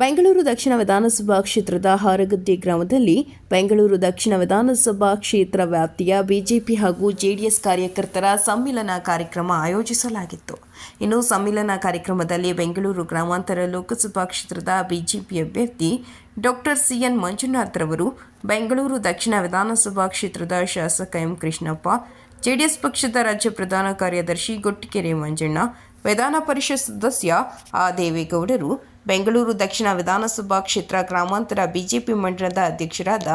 ಬೆಂಗಳೂರು ದಕ್ಷಿಣ ವಿಧಾನಸಭಾ ಕ್ಷೇತ್ರದ ಹಾರಗದ್ದೆ ಗ್ರಾಮದಲ್ಲಿ ಬೆಂಗಳೂರು ದಕ್ಷಿಣ ವಿಧಾನಸಭಾ ಕ್ಷೇತ್ರ ವ್ಯಾಪ್ತಿಯ ಬಿಜೆಪಿ ಹಾಗೂ ಜೆಡಿಎಸ್ ಕಾರ್ಯಕರ್ತರ ಸಮ್ಮಿಲನ ಕಾರ್ಯಕ್ರಮ ಆಯೋಜಿಸಲಾಗಿತ್ತು. ಇನ್ನು ಸಮ್ಮಿಲನ ಕಾರ್ಯಕ್ರಮದಲ್ಲಿ ಬೆಂಗಳೂರು ಗ್ರಾಮಾಂತರ ಲೋಕಸಭಾ ಕ್ಷೇತ್ರದ ಬಿಜೆಪಿ ಅಭ್ಯರ್ಥಿ ಡಾಕ್ಟರ್ ಸಿಎನ್ ಮಂಜುನಾಥ್ ರವರು, ಬೆಂಗಳೂರು ದಕ್ಷಿಣ ವಿಧಾನಸಭಾ ಕ್ಷೇತ್ರದ ಶಾಸಕ ಎಂ ಕೃಷ್ಣಪ್ಪ, ಜೆಡಿಎಸ್ ಪಕ್ಷದ ರಾಜ್ಯ ಪ್ರಧಾನ ಕಾರ್ಯದರ್ಶಿ ಗೊಟ್ಟಿಕೆರೆ ಮಂಜಣ್ಣ, ವಿಧಾನ ಪರಿಷತ್ ಸದಸ್ಯ ಆ ದೇವೇಗೌಡರು, ಬೆಂಗಳೂರು ದಕ್ಷಿಣ ವಿಧಾನಸಭಾ ಕ್ಷೇತ್ರ ಗ್ರಾಮಾಂತರ ಬಿಜೆಪಿ ಮಂಡಲದ ಅಧ್ಯಕ್ಷರಾದ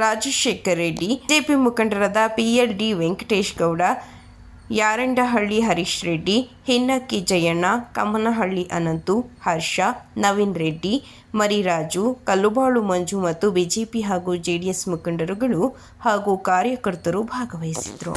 ರಾಜಶೇಖರ್ ರೆಡ್ಡಿ, ಬಿಜೆಪಿ ಮುಖಂಡರಾದ PLD ವೆಂಕಟೇಶ್ ಗೌಡ, ಯಾರಂಡಹಳ್ಳಿ ಹರೀಶ್ ರೆಡ್ಡಿ, ಹಿನ್ನಕ್ಕಿ ಜಯಣ್ಣ, ಕಮ್ಮನಹಳ್ಳಿ ಅನಂತು, ಹರ್ಷ, ನವೀನ್ ರೆಡ್ಡಿ, ಮರಿರಾಜು, ಕಲ್ಲುಬಾಳು ಮಂಜು ಮತ್ತು ಬಿಜೆಪಿ ಹಾಗೂ ಜೆಡಿಎಸ್ ಮುಖಂಡರುಗಳು ಹಾಗೂ ಕಾರ್ಯಕರ್ತರು ಭಾಗವಹಿಸಿದರು.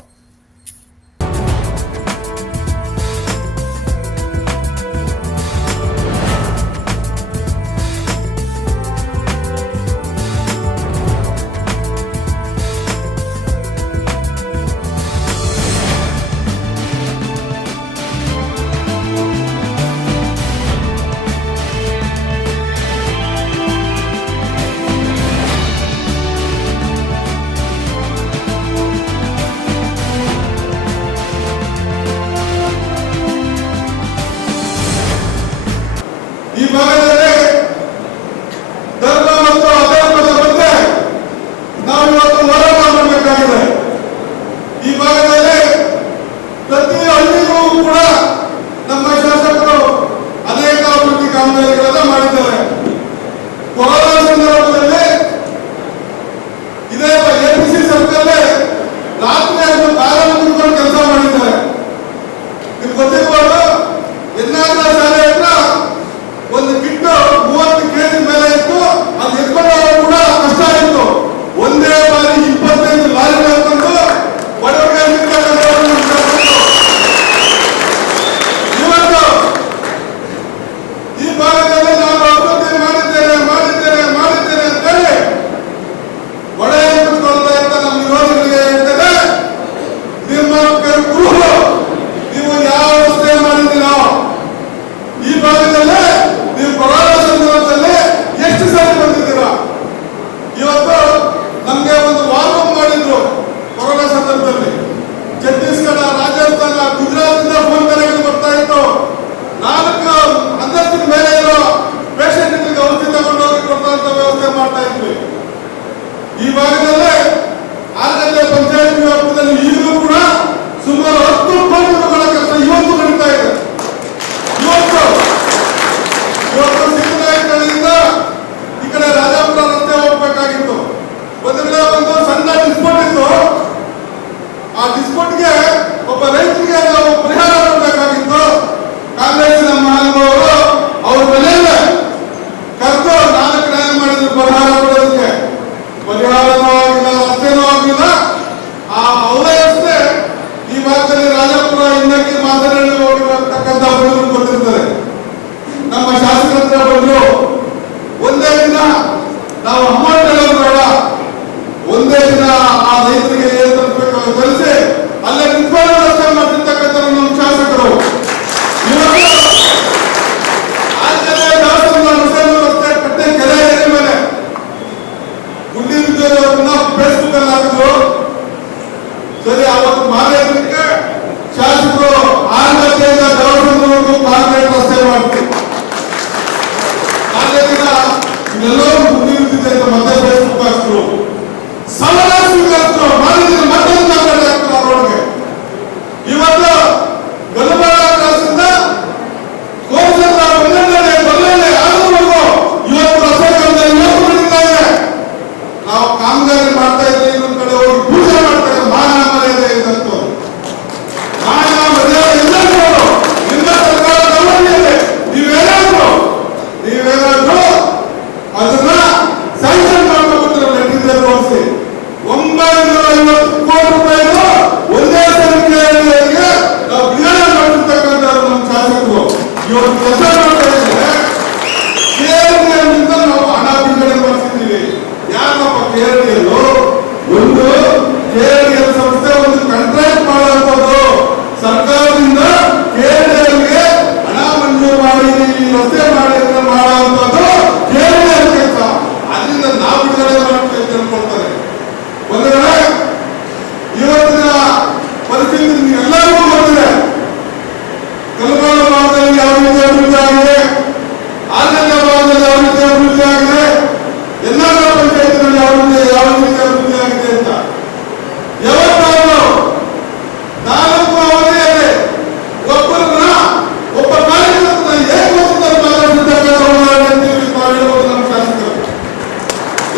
ಈ ಭಾಗದಲ್ಲಿ ಧರ್ಮ ಮತ್ತು ಅಧರ್ಮದ ಬಗ್ಗೆ ನಾವು ಇವತ್ತು ಹೋರಾಟ ಮಾಡಬೇಕಾಗಿದೆ. ಈ ಭಾಗದಲ್ಲಿ ಪ್ರತಿ ಹಳ್ಳಿಗೂ ಕೂಡ ನಮ್ಮ ಶಾಸಕರು ಅನೇಕ ಅಭಿವೃದ್ಧಿ ಕಾಮಗಾರಿಗಳನ್ನ ಮಾಡಿದ್ದಾರೆ. ಕೊರೋನಾ ಸಂದರ್ಭದಲ್ಲಿ ಇದೇ APC ಸರ್ಕಾರದಲ್ಲಿ ರಾತ್ರಿ ಕಾರನ್ನು ಕುತ್ಕೊಂಡು ಕೆಲಸ ಮಾಡಿದ್ದಾರೆ. ಇದು ಗೊತ್ತಿರ್ಬೋದು. ಎನ್ನಾದ ಶಾಲೆ ಹತ್ರ ಒಂದು ಕಿಟ್ಟು 30 kg ಮೇಲೆ ಇತ್ತು. ಅದು ಎತ್ಕೊಳ್ಳೋರು ಕೂಡ ಕಷ್ಟ ಇತ್ತು. ಒಂದೇ ಬಾರಿ 25 ಲಾರಿ ಹಾಕೊಂಡು ಬಡವರಿಗೆ ಇವತ್ತು ಈ ಭಾಗದಲ್ಲಿ ನಾವು ಅಭಿವೃದ್ಧಿ ಮಾಡಿದ್ದೇನೆ ಅಂತೇಳಿ ಒಳ್ಳೆಯ ಕುತ್ಕೊಳ್ತಾ ಇದ್ದ ನಮ್ಮ ವಿರೋಧಿಗಳಿಗೆ ಹೇಳ್ತೇನೆ, ನಿಮ್ಮ ಗುರು ನೀವು ಯಾವ ವ್ಯವಸ್ಥೆ ಮಾಡಿದ್ದೀರೋ ಈ ಭಾಗದಲ್ಲಿ ನೀವು ಕೊರೋನಾ ಸಂದರ್ಭದಲ್ಲಿ ಎಷ್ಟು ಸಾರಿ ಬಂದಿದ್ದೀರಾ? ಇವತ್ತು ನಮ್ಗೆ ಒಂದು ವಾರ್ಮ್ ಮಾಡಿದ್ರು. ಕೊರೋನಾ ಸಂದರ್ಭದಲ್ಲಿ ಛತ್ತೀಸ್ಗಢ, ರಾಜಸ್ಥಾನ, ಗುಜರಾತ್ನಿಂದ ಫೋನ್ ಕರೆಗಳು ಬರ್ತಾ ಇತ್ತು. 4 ಅಂತಸ್ತಿನ ಮೇಲೆ ಇರೋ ಪೇಷಂಟ್ಗಳಿಗೆ ಔಷಧಿ ತಗೊಂಡೋಗಿ ಕೊಡುವಂತ ವ್ಯವಸ್ಥೆ ಮಾಡ್ತಾ ಇದ್ವಿ. ಈ ಭಾಗದಲ್ಲಿ ಆರ್ಗಲ್ಲೆ ಪಂಚಾಯತ್ ವ್ಯಾಪ್ತಿಯಲ್ಲಿ ಈಗಲೂ ಕೂಡ ಸುಮಾರು 10 ಕೋಟಿ ರೂಪಾಯಿಗಳ ಕೆಲಸ ಇವತ್ತು ನಡೀತಾ ಇದೆ. ಇವತ್ತು ಸಿದ್ದರಾಮಯ್ಯಗಳಿಂದ ಈ ಕಡೆ ರಾಜಾಪುರ ರಸ್ತೆ ಹೋಗ್ಬೇಕಾಗಿತ್ತು. ಒಂದು ಕಡೆ ಒಂದು ಸಣ್ಣ ಡಿಸ್ಪೋಟ್ ಇತ್ತು. ಆ ಡಿಸ್ಪೋಟ್ಗೆ ಒಬ್ಬ ರೈತರಿಗೆ ನಾವು ಪರಿಹಾರ ಕೊಡಬೇಕಾಗಿತ್ತು. ಕಾಂಗ್ರೆಸ್ಸಿನ ಮಹಾನುಭಾವರು ಅವ್ರ ಮನೆಯಲ್ಲೇ ಕರೆದು 4 ನ್ಯಾಯ ಮಾಡಿದ್ರು ಪರಿಹಾರ ಕೊಡೋದಕ್ಕೆ. ಪರಿಹಾರನೂ ಆಗಿಲ್ಲ, ರಸ್ತೆನೂ ಆಗಿಲ್ಲ. ಆ ಅವ್ಯವಸ್ಥೆ ಈ ಭಾಗದಲ್ಲಿ ರಾಜಾಪುರ, ಹಿನ್ನಕ್ಕಿ, ಮಾತನಾಡಿ ಹೋಗಿರತಕ್ಕಂಥ ಹುಡುಗರು ಗೊತ್ತಿರ್ತದೆ. ನಮ್ಮ ಶಾಸಕರ ಹತ್ರ ಬಂದ್ರು. ಒಂದೇ ದಿನ ನಾವು ಅಮೌಂಟ್ ಹೇಳೋದು ಬೇಡ, ಒಂದೇ ದಿನ ಆ ರೈತರಿಗೆ ಏನು ತಲುಪಬೇಕು ಕಲಿಸಿ ಅಲ್ಲೇ ನಿಂತ್ಕೊಂಡು ರಸ್ತೆ ಮಾಡ್ತಿರ್ತಕ್ಕಂಥ ನಮ್ಮ ಶಾಸಕರು. ರಸ್ತೆ ಕಟ್ಟೆ ಕೆರೆ ಏರಿ ಮೇಲೆ ಗುಂಡಿ ಬಿದ್ದೋರನ್ನ ಫೇಸ್ಬುಕ್ ಅಲ್ಲಿ ಹಾಕಿದ್ರು. ಸರಿ, ಅವತ್ತು ಮಾರೇದಕ್ಕೆ ಶಾಸಕರು 6 ಗಂಟೆಯಿಂದ ದೇವಸ್ಥಾನದವರೆಗೂ ಕಾಂಕ್ರೀಟ್ ರಸ್ತೆ ಮಾಡ್ತೀವಿ. ಎಲ್ಲರೂ ಗುಂಡಿ ಬಿದ್ದಿದೆ ಅಂತ ಮತ್ತೆ ಫೇಸ್ಬುಕ್ ಹಾಕಿದ್ರು. ಸವರ ಸ್ವೀಕರಿಸಿದ್ರು. ಮಾಡಿದ್ರೆ ಮತ್ತೊಂದು ಕಾಂಕ್ರೀಟ್ ಹಾಕ್ತಾರೆ ರೋಡ್ಗೆ. ಇವತ್ತು ಗಲಭಾಳ ಕ್ರಾಸಿಂದ ಕೋರ್ಸಂದ್ರ ಬಲ್ಲೆಣ್ಣೆ ಆಗೋವರೆಗೂ ಇವತ್ತು ರಸ್ತೆ ಕಾಮಗಾರಿ ಇವತ್ತು ನಡೀತಾ ಇದೆ. ನಾವು ಕಾಮಗಾರಿ ಮಾಡ್ತಾ ಇದ್ರೆ ಇನ್ನೊಂದು ಕಡೆ ಹೋಗಿ ಪೂಜೆ ಮಾಡ್ತಾ ಇದ್ರೆ ಮಾನ ಮರ್ಯಾದೆ ಇದ್ದಂತು. ಮಾನ ಮರ್ಯಾದೆ ಇಲ್ಲದ್ರು ನಿಮ್ಮ ಸರ್ಕಾರ ಗಮನವಿದೆ. ನೀವೇನಾದ್ರು ಅದನ್ನ ಸ್ಯಾಂಕ್ಷನ್ ಮಾಡ್ಕೊಂಡು ನಡೀತಿದೆ ತೋರಿಸಿ. 950 ಕೋಟಿ ರೂಪಾಯಿಗಳು ಒಂದೇ ಸಂಖ್ಯೆಯವರಿಗೆ ನಾವು ಬಿಡುಗಡೆ ಮಾಡಿರ್ತಕ್ಕಂಥ ನಮ್ಮ ಶಾಸಕರು ಇವತ್ತು ಕೆಲಸ ಮಾಡ್ತಾ ಇದ್ದಾರೆ. ಕೇರಳದಿಂದ ನಾವು ಹಣ ಬಿಡುಗಡೆ ಮಾಡಿಸಿದ್ದೀವಿ. ಯಾಕಪ್ಪ ಕೇರಳಿಯಲ್ಲೂ ಒಂದು ಕೇರಳಿಯ ಸಂಸ್ಥೆ ಒಂದು ಕಾಂಟ್ರಾಕ್ಟ್ ಮಾಡುವಂಥದ್ದು ಸರ್ಕಾರದಿಂದ ಕೇರಳಿಯರಿಗೆ ಹಣ ಮಂಜೂರು ಮಾಡಿ ರಸ್ತೆ ಮಾಡಿ ಮಾಡುವಂಥದ್ದು ಯಾವ ರೀತಿ ಅಭಿವೃದ್ಧಿ ಆಗಿದೆ ಅಂತ. ಯಾವತ್ತಾದ್ರೂ 4 ಅವಧಿಯಲ್ಲಿ ಒಬ್ಬ ಕಾರ್ಯಕರ್ತನ ಹೇಗೆ ಮಾತಾಡ್ತಿರ್ತಕ್ಕಂಥ ಅಂತೀವಿ ನಾವು ಹೇಳ್ಬೋದು. ನಮ್ಮ ಶಾಸಕರು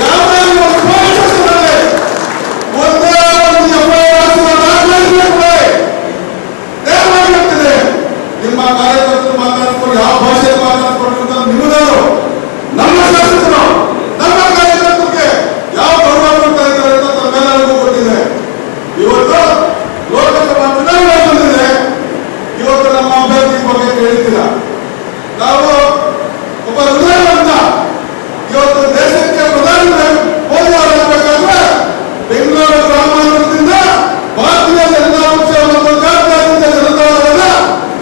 ಯಾವುದಾದ್ರೂ ಒಂದು ಪೊಲೀಸ್ ಸ್ಟೇಷನ್ನಲ್ಲಿ ಒಂದೇ ಒಂದು ನಿಮ್ಮ ಕಾರ್ಯಕರ್ತರು ಮಾತಾಡ್ಕೊಂಡು ಯಾವ ಭಾಷೆ ಮಾತಾಡ್ಕೊಂಡು ನಿಮ್ಮದವರು ನಮ್ಮ ಶಾಸಕರು ನಮ್ಮ ಕಾರ್ಯಕರ್ತರಿಗೆ ಯಾವ ಗೌರವ ಕೊಡ್ತಾ ಇದ್ದಾರೆ ಅಂತ ತಮ್ಮೆಲ್ಲರಿಗೂ ಗೊತ್ತಿದೆ. ಇವತ್ತು ಲೋಕಸಭಾ ಚುನಾವಣೆ ಬಂದಿದೆ. ಇವತ್ತು ನಮ್ಮ ಅಭ್ಯರ್ಥಿ ಬಗ್ಗೆ ಕೇಳಿದ್ದೀರ. ನಾವು ಒಬ್ಬ ಹೃದಯವಂತ ಇವತ್ತು ದೇಶಕ್ಕೆ ಪ್ರಧಾನಿ ಮೋದಿ ಆಗಬೇಕಾದ್ರೆ ಬೆಂಗಳೂರು ಗ್ರಾಮಾಂತರದಿಂದ ಭಾರತೀಯ ಜನತಾ ಪಕ್ಷ ಮತ್ತು ಜಾತ್ಯತೀತ ಜನತಾದಳದ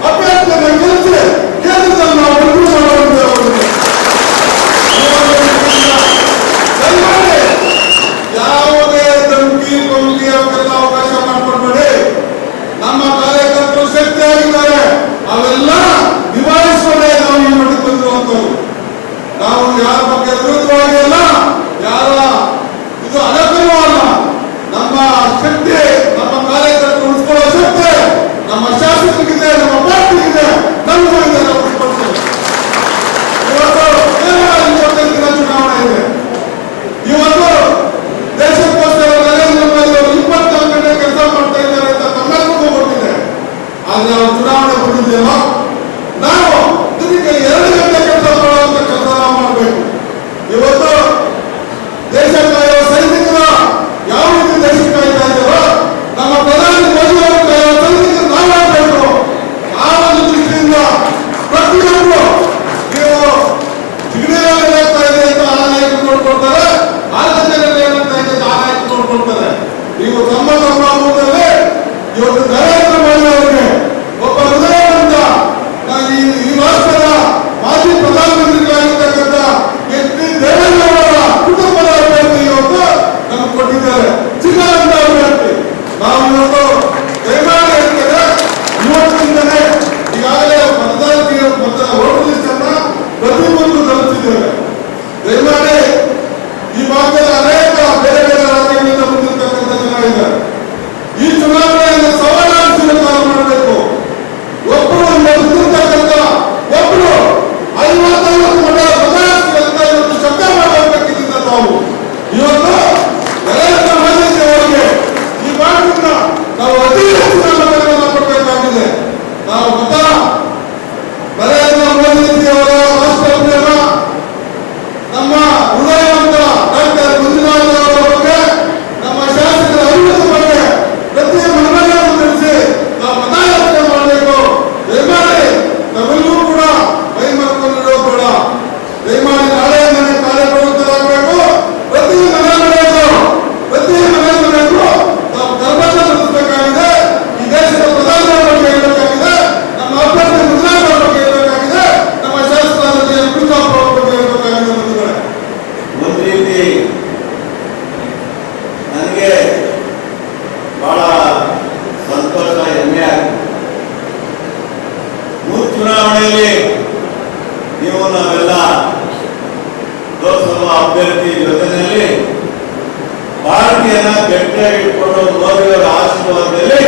ಅಭ್ಯರ್ಥಿಯನ್ನು ಗೆಲ್ಲಿಸಿ ಕೇಂದ್ರದಲ್ಲಿ ನಾವು ಮಂತ್ರಿ ಮಾಡುವಂತೆ ಯಾವುದೇ ಧಮಕಿ ಕೊಂಗಿ ಅವಕ್ಕೆಲ್ಲ ಅವಕಾಶ ಮಾಡಿಕೊಡ್ಬೇಡಿ. ನಮ್ಮ ಕಾರ್ಯಕರ್ತರು ಶಕ್ತಿಯಾಗಿದ್ದಾರೆ. ಅವೆಲ್ಲ ನಿಭಾಯಿಸುವುದೇ ನಾವು ಈ ಮಟ್ಟಿಗೆ ಬಂದಿರುವಂತದ್ದು. ನಾವು ಯಾರ ಬಗ್ಗೆ ವಿರುದ್ಧವಾಗಿ ಅಲ್ಲ, ಯಾರ ಇದು ಅನರ್ಥವೂ ಅಲ್ಲ. ನಮ್ಮ ಶಕ್ತಿ, ನಮ್ಮ ಕಾರ್ಯಕರ್ತರು ಉಳಿಸ್ಕೊಳ್ಳೋ ಶಕ್ತಿ ನಮ್ಮ ಶಾಸಕರಿಗಿದೆ, ನಮ್ಮ ಪಾರ್ಟಿಗಿದೆ, ನಮಗೂ ಇದೆ. ನಾವು ಉಳಿಸ್ಕೊಳ್ತೇವೆ. ಇವತ್ತು ಕೇವಲ 25 ದಿನ ಚುನಾವಣೆ ಇದೆ. ಇವತ್ತು ದೇಶಕ್ಕೋಸ್ಕರ ನರೇಂದ್ರ ಮೋದಿ ಅವರು 24 ಗಂಟೆ ಕೆಲಸ ಮಾಡ್ತಾ ಇದ್ದಾರೆ ಅಂತ ತಮ್ಮೆಲ್ಲರಿಗೂ ಗೊತ್ತಿದೆ. ಆದ್ರೆ ನಾವು ಚುನಾವಣೆ ಬಂದಿದೆಯಲ್ಲ, ನಾವು ದಿನಕ್ಕೆ 2 ಗಂಟೆ ಕೆಲಸ ಮಾಡುವಂತ ಕೆಲಸ ನಾವು ಮಾಡಬೇಕು. ಇವತ್ತು ದೇಶ ಕಾಯುವ ಸೈನಿಕರು ಯಾವ ರೀತಿ ದೇಶ ಕಾಯ್ತಾ ಇದ್ದಾರೋ ನಮ್ಮ ಪ್ರಧಾನಿ ಮೋದಿ ಅವರು ಕಾಯುವ ಸೈನಿಕರು ನಾವಾಗಬೇಕು. ಆ ಒಂದು ದೃಷ್ಟಿಯಿಂದ ಪ್ರತಿಯೊಬ್ಬರು ನೀವು ಜಿಗಣೆಯಲ್ಲಿ ಹೇಳ್ತಾ ಇದೆ ಅಂತ ಆ ನಾಯಕರು ನೋಡ್ಕೊಳ್ತಾರೆ, ಆಲೋಚನೆಯಲ್ಲಿ ಏನಂತ ಇದೆ ಆ ನಾಯಕರು ನೋಡ್ಕೊಳ್ತಾರೆ. ನೀವು ತಮ್ಮ ಮೂಲದಲ್ಲಿ ಇವತ್ತು ನರೇಂದ್ರ ಮೋದಿ ಅವರಿಗೆ ಒಬ್ಬ ಹೃದಯವಂತ ಈ ರಾಷ್ಟ್ರದ ಮಾಜಿ ಪ್ರಧಾನಮಂತ್ರಿಗಳಾಗಿರ್ತಕ್ಕಂಥ ಎಚ್ ಡಿ ದೇವೇಗೌಡರ ಕುಟುಂಬದ ಅಭ್ಯರ್ಥಿ ಇವತ್ತು ನಮಗೆ ಕೊಟ್ಟಿದ್ದಾರೆ. ಚಿಕ್ಕಂತ ಅಭ್ಯರ್ಥಿ ನಾವು ಇವತ್ತು ದಯಮಾಡಿ ಹೇಳ್ತೇವೆ. ಇವತ್ತಿಂದಲೇ ಈಗಾಗಲೇ ವೋಟರ್ ಲಿಸ್ಟ್ ಅನ್ನ ಪ್ರತಿಯೊಂದು ತಲುಪಿಸಿದ್ದೇವೆ. ದಯಮಾಡಿ ಈ ಭಾಗದ ಅನೇಕ ಬೇರೆ ಬೇರೆ ರಾಜ್ಯಗಳಿಂದ ಬಂದಿರತಕ್ಕಂಥ ಜನ ಇದ್ದಾರೆ. ಈ ಚುನಾವಣೆಯನ್ನು ಸವಾಲಾಗಿ ಸ್ವೀಕಾರ ಮಾಡಬೇಕು. ಒಬ್ಬರು ಬಂದಿರ್ತಕ್ಕಂಥ ಒಬ್ಬರು 50 ಮತ ಬದಲಾಯಿಸುವಂತ ಇವತ್ತು ಶಬ್ದ ಮಾಡಬೇಕಿದ್ದ ತಾವು ಇವತ್ತು ನರೇಂದ್ರ ಮೋದಿ ಅವರಿಗೆ ಈ ಭಾಗದಿಂದ ನಾವು ಅತಿ ಹೆಚ್ಚಿನ ಮತಗಳನ್ನು ಕೊಡಬೇಕಾಗಿದೆ. ನಾವು ಮತ ನರೇಂದ್ರ ಮೋದಿ ಅವರ ರಾಷ್ಟ್ರ ನಮ್ಮ ಹೃದಯವಂತ ಡಾಕ್ಟರ್ ಮಂಜುನಾಥ್ ಅವರ ಬಗ್ಗೆ, ನಮ್ಮ ಶಾಸಕರ ಅಭಿವೃದ್ಧಿ ಬಗ್ಗೆ ಪ್ರತಿ ಮನವಿಯನ್ನು ತಿಳಿಸಿ ನಾವು ಮತಯಾಚನೆ ಮಾಡಬೇಕು. ದಯಮಾಡಿ ನಾವೆಲ್ಲರೂ ಕೂಡ ಮೈ ಮರೆತುಕೊಂಡಿರೋ ಬೇಡ. ದಯಮಾಡಿ ನಾಳೆಯಿಂದಲೇ ಕಾರ್ಯಪ್ರವೃತ್ತರಾಗಬೇಕು. ಪ್ರತಿ ಮನೆಗೂ ನಾವು ಧರ್ಮದ ನಡೆಸಬೇಕಾಗಿದೆ. ಈ ದೇಶದ ಪ್ರಧಾನರ ಬಗ್ಗೆ ಇರಬೇಕಾಗಿದೆ, ನಮ್ಮ ಅಭ್ಯರ್ಥಿ ಮಂಜುನಾಥ್ ಅವರ ಬಗ್ಗೆ ಇರಬೇಕಾಗಿದೆ, ನಮ್ಮ ಶಾಸಕರಾದ ಕೃಷ್ಣಪ್ಪ ಅವರ ಬಗ್ಗೆ ಇರಬೇಕಾಗಿದೆ. ಒಂದು ರೀತಿ ನನಗೆ ಬಹಳ ಸಂತೋಷ, ಹೆಮ್ಮೆ ಆಗಿದೆ. ಚುನಾವಣೆಯಲ್ಲಿ ನೀವು ನಾವೆಲ್ಲ ಲೋಕಸಭಾ ಅಭ್ಯರ್ಥಿ ಜೊತೆಯಲ್ಲಿ ಪಾರ್ಟಿಯನ್ನ ಗಟ್ಟಿಯಾಗಿ ಇಟ್ಕೊಂಡು ಮೋದಿಯವರ ಆಶೀರ್ವಾದದಲ್ಲಿ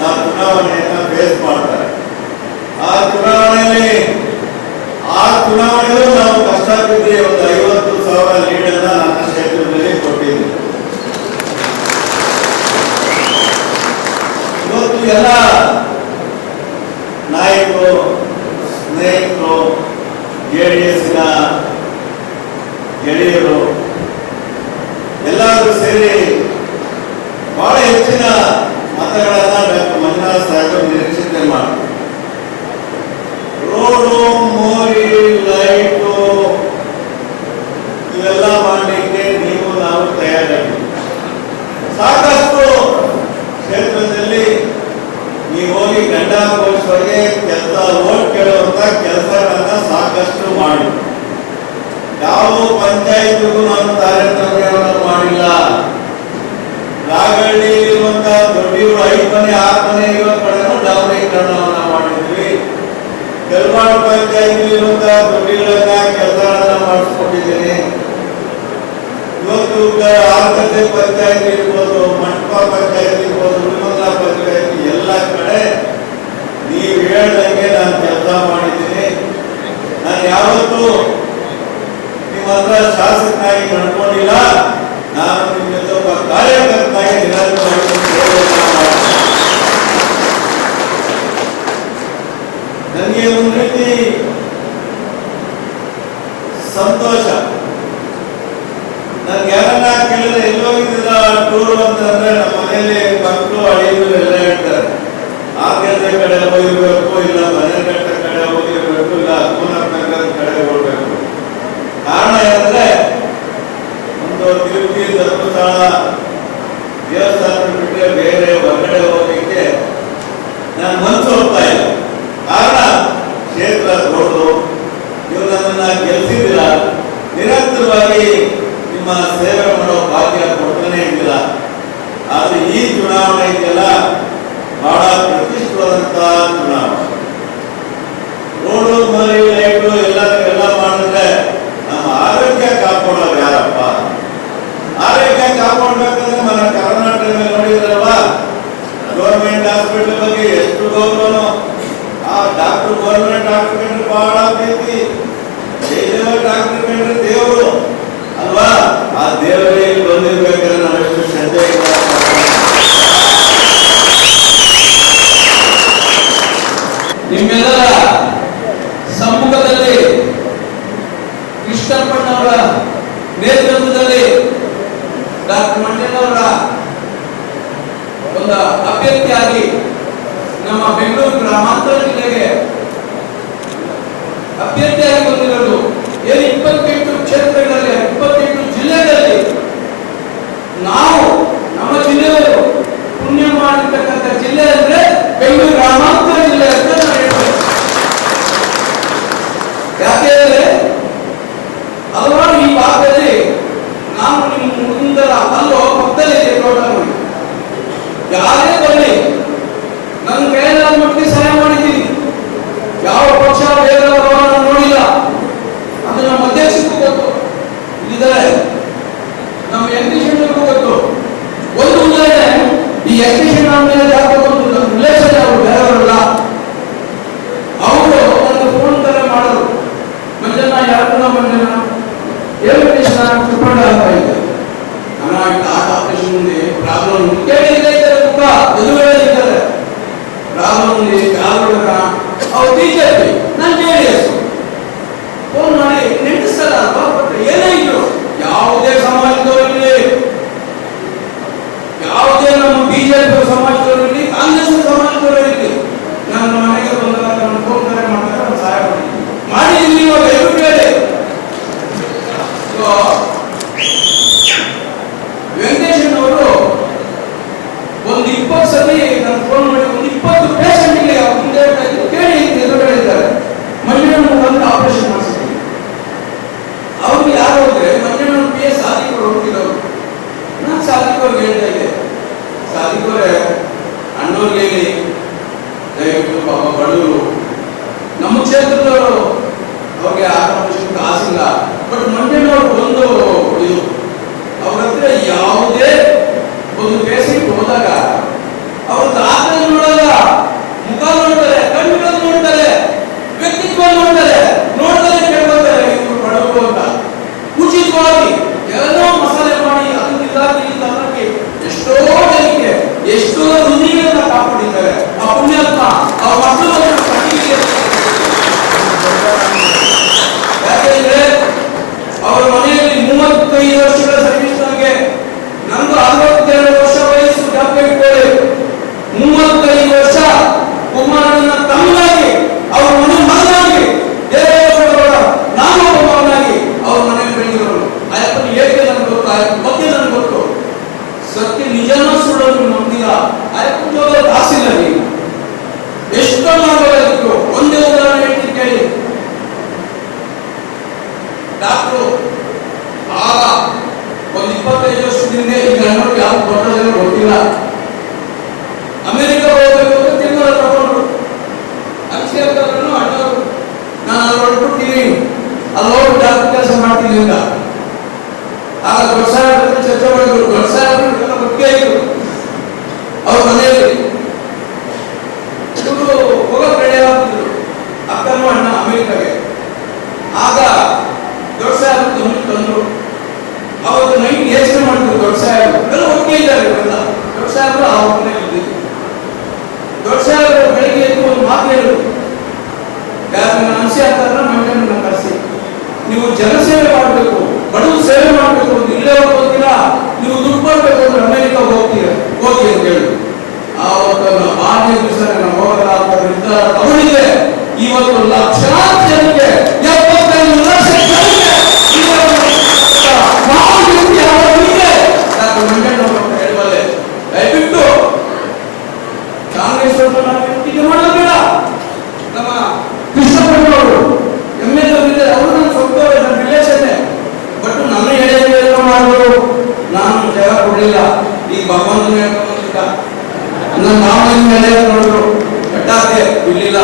ನಾವು ಚುನಾವಣೆಯನ್ನ ಫೇಸ್ ಮಾಡ್ತಾರೆ. ಆ ಚುನಾವಣೆಯಲ್ಲೂ ನಾವು ಕಷ್ಟ ಬಿದ್ದು ಒಂದು 50,000 ಲೀಡನ್ನ ನನ್ನ ಕ್ಷೇತ್ರದಲ್ಲಿ ಕೊಟ್ಟಿದ್ದೆ. ಇವತ್ತು ಎಲ್ಲ ನಾಯಕರು, ಸ್ನೇಹಿತರು, JDS-ನ ಗೆಳೆಯರು ಎಲ್ಲರೂ ಸೇರಿ ಬಹಳ ಹೆಚ್ಚಿನ ಮತಗಳನ್ನ ಡಾಕ್ಟರ್ ಮಂಜುನಾಥ್ ಸಾಹೇಬರು ನಿರೀಕ್ಷೆ ಮಾಡಿ ರೋಡು, ಮೋರಿ, ಲೈಟು ಇವೆಲ್ಲ ಮಾಡಲಿಕ್ಕೆ ನೀವು ನಾವು ತಯಾರಾಗಿ ಸಾಕಷ್ಟು ಕ್ಷೇತ್ರದಲ್ಲಿ ನೀವು ಹೋಗಿ ಗಂಡಾಘೋಷವಾಗಿ ಕೆಲಸ ಓಟ್ ಕೇಳುವಂತ ಕೆಲಸಗಳನ್ನ ಸಾಕಷ್ಟು ಮಾಡಿ ಯಾವ ಪಂಚಾಯತ್ಗೂ ನಾನು ತಾರತಮ್ಯವನ್ನು ಮಾಡಿಲ್ಲ. ರಾಗಳ್ಳಿ ಇರುವಂತಹ ದೊಡ್ಡಿಗಳು 5 ಮನೆ 6 ಮನೆ ಇರುವ ಕಡೆನೂ ಡಾಂಬರೀಕರಣವನ್ನ ಮಾಡಿದ್ವಿ. ಕೆಲ್ವಾಡ ಪಂಚಾಯತ್ ಇರುವಂತಹ ದೊಡ್ಡಿಗಳನ್ನ ಕೆಲಸಗಳನ್ನ ಮಾಡಿಸ್ಕೊಟ್ಟಿದ್ದೀನಿ. ಇವತ್ತು 6 ಗಂಟೆ ಪಂಚಾಯತಿ ಇರ್ಬೋದು, ಮಂಟಪ ಪಂಚಾಯತಿ ಇರ್ಬೋದು, ವಿಮಲಾ ಪಂಚಾಯತಿ, ಎಲ್ಲ ಕಡೆ ನೀವು ಹೇಳ್ದಂಗೆ ನಾನು ಕೆಲಸ ಮಾಡಿದ್ದೀನಿ. ನಾನು ಯಾವತ್ತೂ ನಿಮ್ಮ ಹತ್ರ ಶಾಸಕನಾಗಿ ನಡ್ಕೊಂಡಿಲ್ಲ. ನಾನು ನಿಮ್ಮ ಜೊತೆ ಒಬ್ಬ ಕಾರ್ಯಕರ್ತಾಗಿ ನಿರಂತರವಾಗಿ ಸೇವೆಯನ್ನು ಮಾಡ್ತೀನಿ. ನನಗೆ ಒಂದು ರೀತಿ ಸಂತೋಷ. ನನ್ಗೆ ಯಾರನ್ನ ಕೇಳಿದ್ರೆ ಎಲ್ಲಿ ಹೋಗಿದ್ದೀರಾ ಟೂರು ಅಂತಂದ್ರೆ ನಮ್ಮ ಮನೆಯಲ್ಲಿ ಮಕ್ಕಳು ಅಳಿಯರು ಎಲ್ಲ ಹೇಳ್ತಾರೆ, ಆರ್ಗೇಂದ್ರ ಕಡೆ ಹೋಗಿರ್ಬೇಕು, ಇಲ್ಲ ಮನೆಘಟ್ಟ ಕಡೆ ಹೋಗಿರ್ಬೇಕು, ಇಲ್ಲ ಅಕ್ಕನಗರ ಕಡೆ ಹೋಗ್ಬೇಕು. ಕಾರಣ ಏನಂದ್ರೆ ಒಂದು ತಿರುಪತಿ, ಧರ್ಮಸ್ಥಳ ದೇವಸ್ಥಾನ ಬಿಟ್ಟರೆ ಬೇರೆ ಹೊರಗಡೆ ಹೋಗಲಿಕ್ಕೆ ನಾನು ಮನಸ್ಸು ಹೋಗ್ತಾ ಇಲ್ಲ. ಕಾರಣ ಕ್ಷೇತ್ರ ದೊಡ್ಡದು, ನೀವು ನನ್ನನ್ನ ಗೆಲ್ಸಿದ್ದೀರಾ, ನಿರಂತರವಾಗಿ ನಿಮ್ಮ ಸೇವೆ ಮಾಡೋ ಭಾಗ್ಯ ಕೊಡ್ತಾನೆ ಇದ್ದಿಲ್ಲ. ಆದ್ರೆ ಈ ಚುನಾವಣೆ ಇದೆಯಲ್ಲ ಬಹಳ ಪ್ರತಿಷ್ಠಿತವಾದಂತ ಚುನಾವಣೆ. ರೋಡು ಮರಿ ಲೈಟು ಎಲ್ಲ ಮಾಡಿದ್ರೆ ನಮ್ಮ ಆರೋಗ್ಯ ಕಾಪಾಡೋರು ಯಾರಪ್ಪ? ಆರೋಗ್ಯ ಕಾಪಾಡ್ಬೇಕಂದ್ರೆ మన ಕರ್ನಾಟಕದಲ್ಲಿ ನೋಡಿದ್ರಲ್ವಾ, ಗೌರ್ಮೆಂಟ್ ಹಾಸ್ಪಿಟಲ್ ಬಗ್ಗೆ ಎಷ್ಟು ಗೌರವನು. ಆ ಡಾಕ್ಟರ್ ಗೌರ್ಮೆಂಟ್ ಡಾಕ್ಟರ್ ಕಂಡ್ರೆ ಬಹಳ ಪ್ರೀತಿ, ಜಯದೇವ ಡಾಕ್ಟರ್ ಕಂಡ್ರೆ ದೇವರು ಅಲ್ವಾ? ಆ ದೇವರೇ ಬಂದಿರ್ಬೇಕಾದ್ರೆ ನಾವೆಷ್ಟು ಶ್ರದ್ಧೆ ಇಲ್ಲ. ನಿಮ್ಮೆಲ್ಲರ ಸಮ್ಮುಖದಲ್ಲಿ ಕೃಷ್ಣಪ್ಪಣ್ಣವರ ನೇತೃತ್ವದಲ್ಲಿ ಡಾಕ್ಟರ್ ಮಂಜಣ್ಣವರ ಒಂದು ಅಭ್ಯರ್ಥಿಯಾಗಿ ನಮ್ಮ ಬೆಂಗಳೂರು ಗ್ರಾಮಾಂತರ ಜಿಲ್ಲೆಗೆ ಅಭ್ಯರ್ಥಿಯಾಗಿ ಬಂದಿರೋದು. ಏನು 28 ಕ್ಷೇತ್ರಗಳಲ್ಲಿ 28 ಜಿಲ್ಲೆಗಳಲ್ಲಿ ನಾವು ನಮ್ಮ ಜಿಲ್ಲೆಯವರು ಪುಣ್ಯ ಮಾಡಿರ್ತಕ್ಕಂಥ ಜಿಲ್ಲೆ ಅಂದ್ರೆ ಬೆಂಗಳೂರು ಗ್ರಾಮಾಂತರ ಜಿಲ್ಲೆ ಅಂತ ನಾನು ಹೇಳ್ತೇನೆ. ಯಾಕೆಂದ್ರೆ ಹಲವಾರು ಈ ಭಾಗದಲ್ಲಿ ನಾನು ನಿಮ್ಮ ಮುಂದರ ಅಲ್ಲೋ ಪಕ್ಕದಲ್ಲಿ ತೋಟ ನೋಡಿ, ಯಾರೇ ಬರಲಿ ನನ್ನ ಕೈಲಾದ ಮಟ್ಟಿಗೆ ಸಹಾಯ ಮಾಡಿದ್ದೀನಿ. ಯಾವ ಪಕ್ಷ ಬೇರೆ ನೋಡಿಲ್ಲ. ಅದು ನಮ್ಮ ಅಧ್ಯಕ್ಷಕ್ಕೂ ಗೊತ್ತು, ಇಲ್ಲಿದ್ದಾರೆ ನಮ್ಮ ಎಲೆಕ್ಷನ್ಗೂ ಗೊತ್ತು. ಒಂದು ಉದಾಹರಣೆ, ಈ ಎಲೆಕ್ಷನ್ ಮೇಲೆ ಒಂದು ರಿಲೇಷನ್ ಅವರು ಬೇರೆಯವರಲ್ಲ. ಅವರು ಒಂದು ಫೋನ್ ಕರೆ ಮಾಡೋರು, ಮಂಜಣ್ಣ ಯಾರನ್ನ ಮಂಜಣ್ಣ ಏನು ತಿಳ್ಕೊಂಡ ಅಂತ ಇದ್ದಾರೆ. ನಾನು ಆಪರೇಷನ್ ఉంది, ಪ್ರಾಬ್ಲಮ್ ಕೇಳಿದ್ರೆ ಮುಖ ಎದುರುಗಡೆ ಇದ್ದಾರೆ, ಪ್ರಾಬ್ಲಮ್ ఉంది, ಕಾಲುಗಳ ಅವ್ರು ಟೀಚರ್, ನಾನು JDS ಫೋನ್ ಮಾಡಿ ನೆನೆಸ್ತಾರ ಏನೇ ಇದ್ರು, ಯಾವುದೇ ಸಮಾಜದವರಿರಲಿ, ಯಾವುದೇ ನಮ್ಮ ಬಿಜೆಪಿ ಸಮಾಜದವರಿರಲಿ, ಕಾಂಗ್ರೆಸ್ ಸಮಾಜದವರಿರಲಿ, ನನ್ನ ಮನೆಗೆ ಬಂದಾಗ ನನ್ನ ಫೋನ್ ಕರೆ ಮಾಡ್ತಾರೆ, ನಾನು ಸಹಾಯ ಮಾಡಿದ್ದೀನಿ. ಇವಾಗ ಎದುರು ಕೇಳಿ ವೆಂಕಟೇಶನವರು ಒಂದು 20 ಸತಿ ನನ್ನ ಫೋನ್ ಮಾಡಿ ಒಂದು 20 ಪೇಷಂಟ್ಗೆ ಮುಂದೆ ಕೇಳಿ ಎದುರುಗಡೆ ಇದ್ದಾರೆ, ಮಂಜಣ್ಣ ಬಂದು ಆಪರೇಷನ್ ಮಾಡಿಸಿದ್ರು. ಅವ್ರಿಗೆ ಯಾರು ಹೋದ್ರೆ ಮಂಜಣ್ಣ PS ಸಾಧಿಕರು ಹೋಗ್ತಿರೋರು. ನಾನು ಸಾಧಿಕವ್ರಿಗೆ ಹೇಳ್ತಾ ಇದ್ದೆ, ಸಾಧಿಕವ್ರೆ ಅಣ್ಣವ್ರಿಗೆ ಹೇಳಿ ದಯವಿಟ್ಟು ಪಾಪ ಬಡವರು ನಮ್ಮ ಕ್ಷೇತ್ರದವರು, ಅವ್ರಿಗೆ ಆಪರೇಷನ್ ಕಾಸಿಲ್ಲ, ಬಟ್ ಮಂಜಣ್ಣವ್ರು ಒಂದು ಇದು ಅವ್ರ ಹತ್ರ ಯಾವುದೇ ಒಂದು ಪೇಷಂಟ್ ಹೋದಾಗ ಅವ್ರ ದಾಖಲೆ ನೋಡಲ್ಲ, ಮುಖ ನೋಡ್ತಾರೆ, ಕಣ್ಣುಗಳನ್ನು ನೋಡ್ತಾರೆ, ವ್ಯಕ್ತಿತ್ವ ನೋಡ್ತಾರೆ, ನೋಡ್ತಾರೆ ಕೇಳ್ಕೊತಾರೆ ಇವರು ಬಡವರು ಅಂತ. ಉಚಿತವಾಗಿ ಏನೋ ಮಸಾಲೆ ಮಾಡಿ ಅದಕ್ಕೆ ಎಷ್ಟೋ ಜನಕ್ಕೆ ಎಷ್ಟೋ ಹೃದಯಗಳನ್ನ ಕಾಪಾಡಿದ್ದಾರೆ. ಆ ಪುಣ್ಯಾತ್ಮ ಅವ್ರ ಮಕ್ಕಳು ಯಾಕೆಂದ್ರೆ ಅವ್ರ ಮನೆಯಲ್ಲಿ 35 ವರ್ಷಗಳ ಸರ್ವಿಸ್ ನನಗೆ, ನಂದು 62 ವರ್ಷ ವಯಸ್ಸು ಜ್ಞಾಪಕ ಇಟ್ಕೊಳ್ಳಿ. 35 ವರ್ಷ ಕುಮಾರನ ತಮ್ಮನಾಗಿ, ಅವ್ರ ಮನೆ ಮಗನಾಗಿ, ದೇವೇಗೌಡ ನಾನು ಒಬ್ಬ ಮಗನಾಗಿ ಅವ್ರ ಮನೆಗೆ ಬೆಳೆದಿರೋರು. ಅಯ್ಯಪ್ಪನ ಏಕೆ ನನಗೆ ಗೊತ್ತು, ಅಯ್ಯಪ್ಪನ ಬಗ್ಗೆ ನನಗೆ ಗೊತ್ತು. ಸತ್ಯ ನಿಜನ ಸುಳ್ಳನ್ನು ನಂಬಿಲ್ಲ. ಅಯ್ಯಪ್ಪನ ಜೋಗ ಕಾಸಿಲ್ಲ. ನೀವು ಎಷ್ಟೋ ಮಾಡಬೇಕಾಗಿತ್ತು. ಒಂದೇ ಉದಾಹರಣೆ ಹೇಳ್ತೀನಿ ಕೇಳಿ. ಡಾಕ್ಟ್ರು ಆಗ ಒಂದು 25 ವರ್ಷದಿಂದ ಈಗ ಅನ್ನೋರು ಯಾವ ದೊಡ್ಡ ಜನ ಗೊತ್ತಿಲ್ಲ. ಅಮೆರಿಕ ಹೋಗಬೇಕು ಅಂತ ತೀರ್ಮಾನ ತಗೊಂಡ್ರು. ಅಕ್ಷಯಕರನ್ನು ಅಣ್ಣವರು ನಾನು ಅಲ್ಲಿ ಹೊರಟ್ಬಿಡ್ತೀನಿ, ಅಲ್ಲಿ ಹೋಗಿ ಡಾಕ್ಟರ್ ಕೆಲಸ ಮಾಡ್ತೀನಿ ಅಂತ. ಆಗ ದೊಡ್ಡ ಸಾಹೇಬ್ರ ಚರ್ಚೆ ಮಾಡಿದ್ರು. ದೊಡ್ಡ ಸಾಹೇಬ್ರು ಮಾಡಬೇಕು, ಬಡವ ಸೇವೆ ಮಾಡಬೇಕು ಅಂತ ಇಲ್ಲೇ ಹೋಗ್ತೀರಾ, ನೀವು ದುಡ್ಡು ಮಾಡಬೇಕು ಅಂದ್ರೆ ಅಮೆರಿಕ ಹೋಗಿ ಅಂತ ಹೇಳಿ ಆವತ್ತು ಮಾನ್ಯ ದಿವಸ ನಮ್ಮ ಹೋಗಲಾದ್ದರಿಂದ ತಗೊಂಡಿದೆ. ಇವತ್ತು ಲಕ್ಷಾಂತರ ಜನಕ್ಕೆ 75 ಲಕ್ಷ ಜನಕ್ಕೆ ಹೇಳಬಲ್ಲೆ. ದಯವಿಟ್ಟು ಕಾಂಗ್ರೆಸ್ ಮಾಡಬೇಡ. ನಮ್ಮ ಕೃಷ್ಣಪ್ಪನವರು MLA ಅವರು ನನ್ನ ಸ್ವಂತ ರಿಲೇಷನ್, ಬಟ್ ನನ್ನ ಹೇಳಿದ ಮಾಡಿದ್ರು, ನಾನು ಜಗ ಕೊಡ್ಲಿಲ್ಲ. ಈಗ ಭಗವಂತನ ಹೇಳ್ಕೊಂಡ ನನ್ನ ಮಾವನ ಮೇಲೆ ನೋಡಿದ್ರು ಕಟ್ಟಾಕೆ ಬಿಡ್ಲಿಲ್ಲ.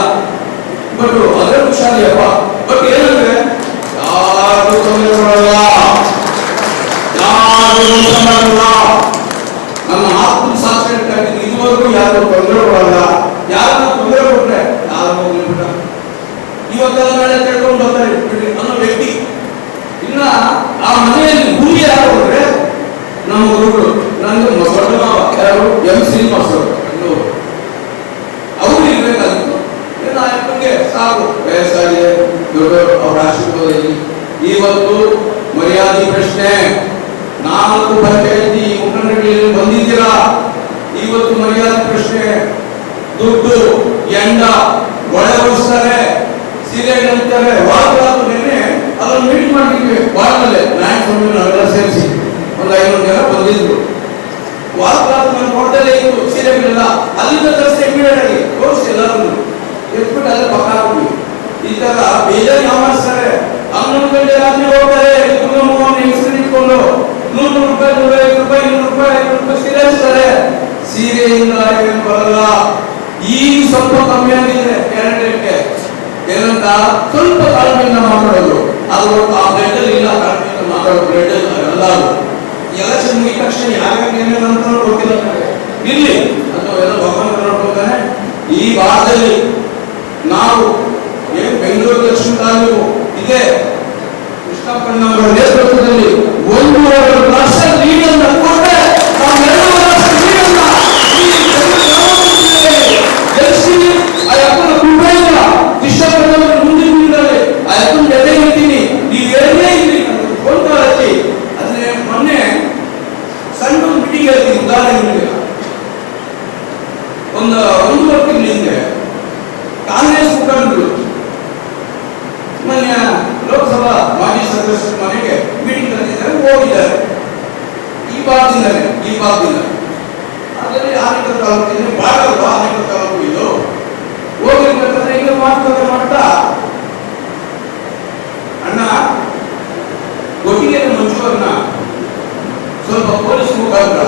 ಬಟ್ ಅದ್ರ ಹುಷಾರಿಯಪ್ಪ. ಬಟ್ ಏನಂದ್ರೆ ಯಾರು ತೊಂದರೆ ಕೊಡಲ್ಲ, ಯಾರು ಮಾಡಲ್ಲ. ನನ್ನ ಆತ್ಮ ಸಾಕ್ಷಿ ಇದುವರೆಗೂ ಯಾರು ತೊಂದರೆ ಕೊಡಲ್ಲ. ಯಾರು ತೊಂದರೆ ಕೊಟ್ರೆ ಯಾರು ಹೋಗ್ಲಿಬಿಟ್ಟ ಇವತ್ತೆಲ್ಲ ನಾಳೆ ಕೇಳ್ಕೊಂಡು ಬರ್ತಾರೆ ಅನ್ನೋ ವ್ಯಕ್ತಿ. ಇನ್ನ ಆ ಮನೆಯಲ್ಲಿ ಭೂಮಿ ಯಾರು ಅಂದ್ರೆ ನಮ್ಮ ಗುರುಗಳು, ನನಗೆ ದೊಡ್ಡ ಮಾವ ಯಾರು M. ಶ್ರೀನಿವಾಸ ಅವರು ಇರ್ಬೇಕಾಗಿತ್ತು. ಏನಾಯ್ತಂಗೆ ಸಾಕು ವಯಸ್ಸಾಗಿದೆ, ದೊಡ್ಡ ಅವರ ಆಶೀರ್ವಾದದಲ್ಲಿ ಇವತ್ತು ಮರ್ಯಾದೆ ಪ್ರಶ್ನೆ. 4 ಪಂಚಾಯಿತಿ ಮುಖಂಡರುಗಳಲ್ಲಿ ಬಂದಿದ್ದೀರಾ, ಇವತ್ತು ಮರ್ಯಾದೆ ಪ್ರಶ್ನೆ. ದುಡ್ಡು ಎಂಡ ಒಳಗೊಳಿಸ್ತಾರೆ, ಸೀರೆ ಹೇಳ್ತಾರೆ, ವಾರಗಳಾದ ನಿನ್ನೆ ಅದನ್ನು ಮೀಟ್ ಮಾಡಿದ್ವಿ. ವಾರದಲ್ಲೇ ನಾಯಕ ಸ್ವಾಮಿ ನಾವೆಲ್ಲ ಸೇರಿಸಿ ಒಂದು 500 ಜನ ಬಂದಿದ್ರು. ವಾರಗಳಾದ ನಾನು ನೋಡ್ದಲ್ಲೇ ಇತ್ತು ಸೀರೆಗಳೆಲ್ಲ. ಅಲ್ಲಿಂದ ತರಿಸಿ ಇಮಿಡಿಯೇಟ್ ಆಗಿ ತೋರಿಸಿ ಎಲ್ಲರೂ ಎತ್ಬಿಟ್ಟು ಅಲ್ಲೇ ಪಕ್ಕ ಹಾಕ್ಬಿಡಿ. ಈ ತರ ಬೇಜಾರು ಯಾಮಾರಿಸ್ತಾರೆ. 11 ಗಂಟೆ ರಾತ್ರಿ ಹೋಗ್ತಾರೆ, ಹೆಸರು ಇಟ್ಕೊಂಡು 100 ರೂಪಾಯಿ, 150 ರೂಪಾಯಿ, 200 ರೂಪಾಯಿ, 500 ರೂಪಾಯಿ ಸೀರೆ ಹಚ್ತಾರೆ. ಸೀರೆಯಿಂದ ಏನು ಬರಲ್ಲ. ಈಗ ಸ್ವಲ್ಪ ಕಮ್ಮಿ ಆಗಿದೆ ಕ್ಯಾಂಡಿಡೇಟ್ಗೆ. ಏನಂತ ಸ್ವಲ್ಪ ತಾಳ್ಮೆಯಿಂದ ಮಾತಾಡೋದು, ಅದು ಆ ಬ್ಲಡ್ ಅಲ್ಲಿ ಇಲ್ಲ. ತಾಳ್ಮೆಯಿಂದ ಮಾತಾಡೋದು ಬ್ಲಡ್ ಎಲ್ಲ ಎಲೆಕ್ಷನ್ ಮುಗಿದ ತಕ್ಷಣ ಯಾರ್ಯಾರು ಏನೇನು ಅಂತ ಗೊತ್ತಿಲ್ಲ ಇಲ್ಲಿ ಅಥವಾ ಎಲ್ಲ ಭಗವಂತ ನೋಡ್ಕೊತಾನೆ. ಈ ಭಾಗದಲ್ಲಿ ನಾವು ಏನು ಬೆಂಗಳೂರು ದಕ್ಷಿಣ ತಾಲೂಕು ಇದೆ, ಕೃಷ್ಣಪ್ಪನವರ ನೇತೃತ್ವದಲ್ಲಿ 1.5 ಲಕ್ಷ ಲೀಡನ್ನ ಕೊಟ್ಟೆ ನಾವು 2 ಲಕ್ಷ ಲೀಡನ್ನ ಗೆಲ್ಲಿಸಿ ಆ ಅಪ್ಪನ ಕುಟುಂಬ ಕೃಷ್ಣಪ್ಪನವರ ಮುಂದಿನ ದಿನದಲ್ಲಿ ಆ ಅಪ್ಪನ ಜೊತೆ ಇರ್ತೀನಿ, ನೀವು ಎರಡನೇ ಇರಿ ಒಂದು ಹಚ್ಚಿ. ಅದೇ ಮೊನ್ನೆ ಸಣ್ಣ ಮೀಟಿಂಗ್ ಹೇಳ್ತೀನಿ. ಉದಾಹರಣೆ ನಿಮಗೆ ಒಂದು 1 ವರ್ಷದ ಹಿಂದೆ ಕಾಂಗ್ರೆಸ್ ಮುಖಂಡರು ಮೊನ್ನೆ ಲೋಕಸಭಾ ಮಾಜಿ ಸದಸ್ಯರ ಮನೆಗೆ ಮೀಟಿಂಗ್ ಕರೆದಿದ್ದಾರೆ, ಹೋಗಿದ್ದಾರೆ. ಈ ಭಾಗದಿಂದ ಅದರಲ್ಲಿ ಆನೇಕಲ್ ತಾಲೂಕಿನ ಬಾಳಲ್ಲ, ಆನೇಕಲ್ ತಾಲೂಕು ಇದು. ಹೋಗಿರ್ಬೇಕಾದ್ರೆ ಈಗ ಮಾಡ್ತಾ ಅಣ್ಣ ಒಟ್ಟಿಗೆ ಮಂಜೂರನ್ನ ಸ್ವಲ್ಪ ಪೊಲೀಸ್ ಮುಖಾಂತರ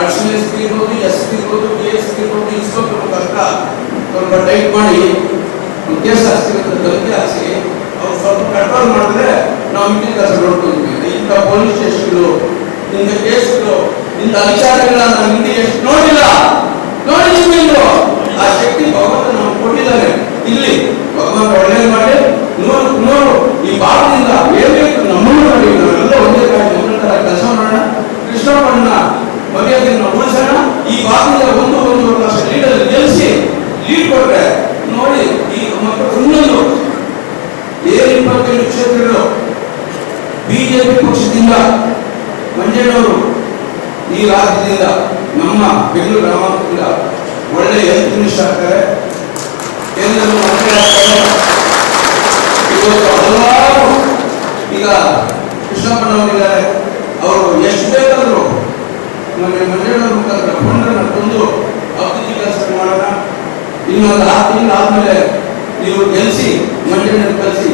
ಅಡಿಷನಲ್ SP ಇರ್ಬೋದು, SP ಇರ್ಬೋದು, DSP ಇರ್ಬೋದು, ಇನ್ಸ್ಪೆಕ್ಟರ್ ಮುಖಾಂತರ ಸ್ವಲ್ಪ ಟೈಟ್ ಮಾಡಿ ಒಂದು ಕೇಸ್ ಹಾಕ್ಸಿ, ಧಮಕಿ ಹಾಕ್ಸಿ ಅವ್ರು ಸ್ವಲ್ಪ ಕಂಟ್ರೋಲ್ ಮಾಡಿದ್ರೆ ನಾವು ಮಿಕ್ಕಿದ ಕೆಲಸ ನೋಡ್ಕೊಂಡ್ವಿ. ಇಂಥ ಪೊಲೀಸ್ ಸ್ಟೇಷನ್ಗಳು, ಇಂಥ ಕೇಸ್ಗಳು, ಇಂಥ ಅಧಿಕಾರಿಗಳನ್ನ ಹಿಂದೆ ಎಷ್ಟು ನೋಡಿಲ್ಲ, ನೋಡಿದ್ದೀವಿ. ಆ ಶಕ್ತಿ ಭಗವಂತ ನಮ್ಗೆ ಕೊಟ್ಟಿದ್ದಾನೆ. ಇಲ್ಲಿ ಭಗವಂತ ಒಳ್ಳೇದು ಮಾಡಿ 100 ಈ ಭಾಗದಿಂದ ಏನ್ಬೇಕು ನಮ್ಮನ್ನು ಮಾಡಿ ನಾವೆಲ್ಲ ಒಂದೇ ಕಾಯಿ ತರ ಕೆಲಸ ಮಾಡೋಣ. ಕೃಷ್ಣಪ್ಪನ ಮರ್ಯಾದೆಯನ್ನು ಉಳಿಸೋಣ. ಈ ಭಾಗದಿಂದ 1.5 ಲಕ್ಷ ಲೀಡರ್ ಗೆಲ್ಲಿಸಿ ಲೀಡ್ ಕೊಟ್ರೆ ನೋಡಿ. ಈ ಮತ್ತು ಇನ್ನೊಂದು 25 ಕ್ಷೇತ್ರಗಳು ಬಿಜೆಪಿ ಪಕ್ಷದಿಂದ ಮಂಜೇನವರು ಈ ರಾಜ್ಯದಿಂದ ನಮ್ಮ ಬೆಂಗಳೂರು ಗ್ರಾಮಾಂತರದಿಂದ ಒಳ್ಳೆ ಹೆಲ್ತ್ ಮಿನಿಸ್ಟರ್ ಆಗ್ತಾರೆ, ಕೇಂದ್ರ ಮಂತ್ರಿ ಆಗ್ತಾರೆ. ಇವತ್ತು ಹಲವಾರು ಈಗ ಕೃಷ್ಣಪ್ಪನವರಿದ್ದಾರೆ, ಅವರು ಎಷ್ಟು ಬೇಕಾದ್ರು ಮಂಜೇನವ್ರ ಮುಖಾಂತರ ಫಂಡನ್ನು ತಂದು ಅಭಿವೃದ್ಧಿ ಕೆಲಸ ಮಾಡೋಣ. ಇನ್ನೊಂದು 6 ತಿಂಗಳು ಆದ್ಮೇಲೆ ನೀವು ಗೆಲ್ಲಿಸಿ ಮಂಜೇನವ್ರು ಕಲಿಸಿ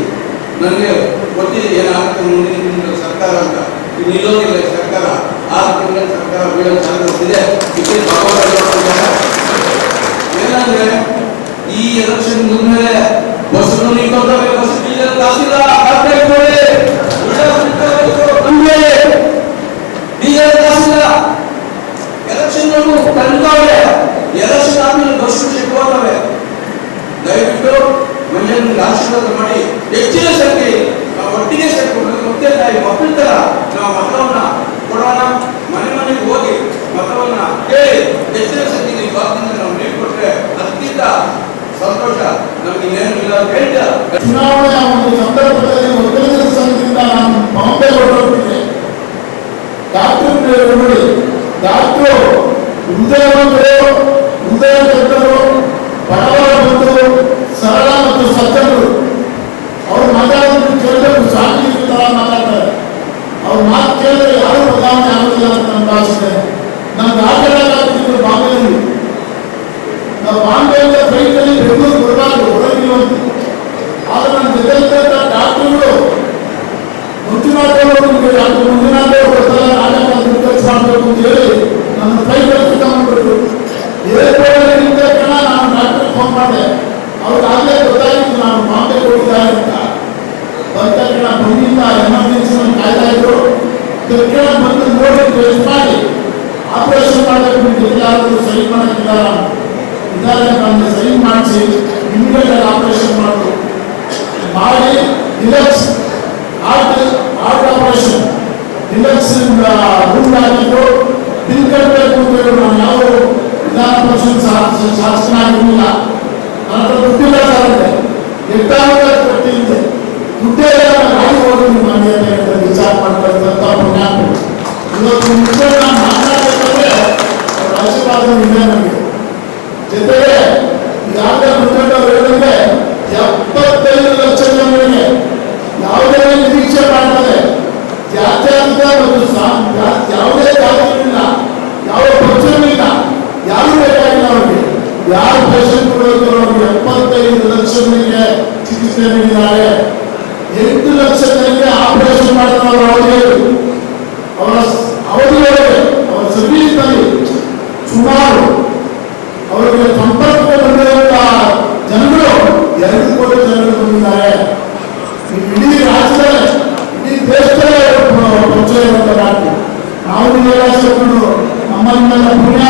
ನನಗೆ ಗೊತ್ತಿದೆ ಏನಾಗುತ್ತೆ ಮುಂದಿನ ದಿನಗಳ ಸರ್ಕಾರ ಅಂತ. ಇದು ನಿಲ್ಲೋದಿಲ್ಲ ಸರ್ಕಾರ. 6 ತಿಂಗಳ ಸರ್ಕಾರ ಬೀಳೋ ಚಾನ್ಸಸ್ ಇದೆ. ಏನಂದ್ರೆ ಈ ಎಲೆಕ್ಷನ್ ಮುಗಿದ್ಮೇಲೆ ಬಸ್ಸನ್ನು ನಿಂತ್ಕೊಂಡ್ರೆ ಬಸ್ ಡೀಸೆಲ್ ಕಾಸಿಲ್ಲ, ಡೀಸೆಲ್ ಕಾಸಿಲ್ಲ. ಎಲೆಕ್ಷನ್ ಕಂಡ್ತಾವೆ, ಎಲೆಕ್ಷನ್ ಆದ್ಮೇಲೆ ಬಸ್ ಸಿಕ್ಕುತ್ತವೆ. ದಯವಿಟ್ಟು ಮಂಜೇನ ಆಶೀರ್ವಾದ ಮಾಡಿ ಹೆಚ್ಚಿನ ಸಂಖ್ಯೆ ನಾವು ಒಟ್ಟಿಗೆ ಸೇರ್ಕೊಂಡು ಮತ್ತೆ ಮಕ್ಕಳ ತರ ನಾವು ಮತವನ್ನ ಕೊಡೋಣ. ಮನೆಗೆ ಹೋಗಿ ಮತವನ್ನ ಕೇಳಿ ಹೆಚ್ಚಿನ ಸಂಖ್ಯೆಗೆ ಈ ಭಾಗದಿಂದ ನಾವು ನೀಡಿಕೊಟ್ರೆ ಅತ್ಯಂತ ಸಂತೋಷ. ನಮ್ಗೆ ಇನ್ನೇನು ಇಲ್ಲ ಅಂತ ಹೇಳ್ತಾ ಚುನಾವಣೆಯ ಒಂದು ಸಂದರ್ಭದಲ್ಲಿ ಒಕ್ಕಲಿಗರ ಸಂಘದಿಂದ ನೋಡಿ, ಡಾಕ್ಟ್ರು ಹೃದಯವಂತರು, ಹೃದಯ ತಜ್ಞರು, ಬಡವರ ಬಂಧುಗಳು, ಸರಳ ಮತ್ತು ಸಜ್ಜನರು. ಅವ್ರು ಮಾತಾಡೋದು ಕೇಳಬೇಕು, ಸಾಕಿ ತರ ಮಾತಾಡ್ತಾರೆ. ಅವ್ರ ಮಾತು ಕೇಳಿದ್ರೆ ಯಾರು ಬದಲಾವಣೆ ಆಗೋದಿಲ್ಲ ಅಂತ ನನ್ನ ಭಾಷೆ. ನಮ್ಗೆ ಆಟಗಾರರು ಬಾಂಬೆಯಲ್ಲಿ, ನಾವು ಬಾಂಬೆಯಿಂದ ಫ್ಲೈಟಲ್ಲಿ ಬೆಂಗಳೂರು ಬರಬಾರ್ದು, ಹೊರಗಿರುವಂತ. ಆದ್ರೆ ನನ್ನ ಜೊತೆ ಡಾಕ್ಟರ್ಗಳು ಮಂಜುನಾಥ್ ಅವರು ಮಂಜುನಾಥ್ ಅವರು ಬರ್ತಾರೆ, ರಾಜಕಾರಣ ಕೆಲಸ ಮಾಡಬೇಕು ಅಂತ ಹೇಳಿ ನನ್ನ ಫ್ಲೈಟ್ ಅಲ್ಲಿ ತಗೊಂಡ್ಬಿಟ್ರು. ಏರ್ಪೋರ್ಟ್ ನಿಂತ ಕಣ ನಾನು ಡಾಕ್ಟರ್ ಫೋನ್ ಮಾಡಿದೆ. ಅವ್ರಿಗಾಗಲೇ ಗೊತ್ತಾಗಿತ್ತು ನಾನು ಬಾಂಬೆ ಹೋಗಿದ್ದಾರೆ ಅಂತ. ಬಂದ ಕಣ ಬಂದಿಂದ ಎಮರ್ಜೆನ್ಸಿ ಕಾಯ್ತಾ ಇದ್ರು. ಕಣ ಬಂದು ನೋಡಿ ಟೆಸ್ಟ್ ಮಾಡಿ ಆಪರೇಷನ್ ಮಾಡಬೇಕು, ಎಲ್ಲಾದರೂ ಸೈನ್ ಮಾಡಕ್ಕಿಲ್ಲ ಇದ್ದಾರೆ ಅಂತ ಸೈನ್ ಮಾಡಿಸಿ ಇಮಿಡಿಯೇಟ್ ಆಪರೇಷನ್ ಮಾಡಿದ್ರು. ಮಾಡಿ deluxe heart operation deluxe room ಹಾಕಿದ್ರು. ಬಿಲ್ ಕಟ್ಟಬೇಕು ಅಂತ ಹೇಳಿ ನಾನು ಯಾವ ವಿಧಾನ ಪರಿಷತ್ ಶಾಸನ ಆಗಿರಲಿಲ್ಲ. ನನ್ನ ದುಡ್ಡಿಲ್ಲ ಸಾರಿಗೆ ಎಷ್ಟಾಗ ಕಟ್ಟಿದ್ದೆ, ದುಡ್ಡೇ ಗಾಡಿ ಹೋಗೋದು ಮನೆ ಅಂತ ವಿಚಾರ ಮಾಡ್ಕೊಳ್ತಂತ ಪುಣ್ಯಾಪ. ಇವತ್ತು ಮುಂಚೆ ನಾನು ಮಾತನಾಡಬೇಕಂದ್ರೆ ಅವ್ರ ಆಶೀರ್ವಾದ ಇದೆ ನನಗೆ. ಜೊತೆಗೆ ಈಗಾಗಲೇ ಮುಖ್ಯಮಂತ್ರಿ ಹೇಳಿದ್ರೆ 75 ಲಕ್ಷ ಜನರಿಗೆ ಯಾವುದೇ ನಿರೀಕ್ಷೆ ಮಾಡ್ತಾರೆ. ಜಾತ್ಯಾತೀತ ಮತ್ತು ಯಾವುದೇ ಜಾತಿಗಳಿಲ್ಲ, ಯಾವ ಪಕ್ಷವಿಲ್ಲ, ಯಾರು ಬೇಕಾಗಿಲ್ಲ ಅವ್ರಿಗೆ. ಯಾರು ಪೇಷಂಟ್ ಕೊಡೋದು ಅವ್ರಿಗೆ 75 ಲಕ್ಷ ಜನರಿಗೆ ಚಿಕಿತ್ಸೆ ನೀಡಿದ್ದಾರೆ. 8 ಲಕ್ಷ ಜನರಿಗೆ ಆಪರೇಷನ್ ಮಾಡಿದ್ರು. ಅವರ ಅವಧಿಯೊಳಗೆ ಅವರ ಸರ್ವೀಸ್ನಲ್ಲಿ ಸುಮಾರು ಅವರಿಗೆ ಸಂಪರ್ಕ ಬಂದಿರುವಂತಹ ಜನರು 2 ಕೋಟಿ ಜನರು ಬಂದಿದ್ದಾರೆ. ಇಡೀ ರಾಜ್ಯದಲ್ಲೇ, ಇಡೀ ದೇಶದಲ್ಲೇ ಪರಿಚಯ ಇರುವಂತ ಡಾಕ್ಟರ್. ನಾವು ನೀವೆಲ್ಲ ಸೇರ್ಕೊಂಡು ನಮ್ಮನ್ನೆಲ್ಲ ಪುಣ್ಯ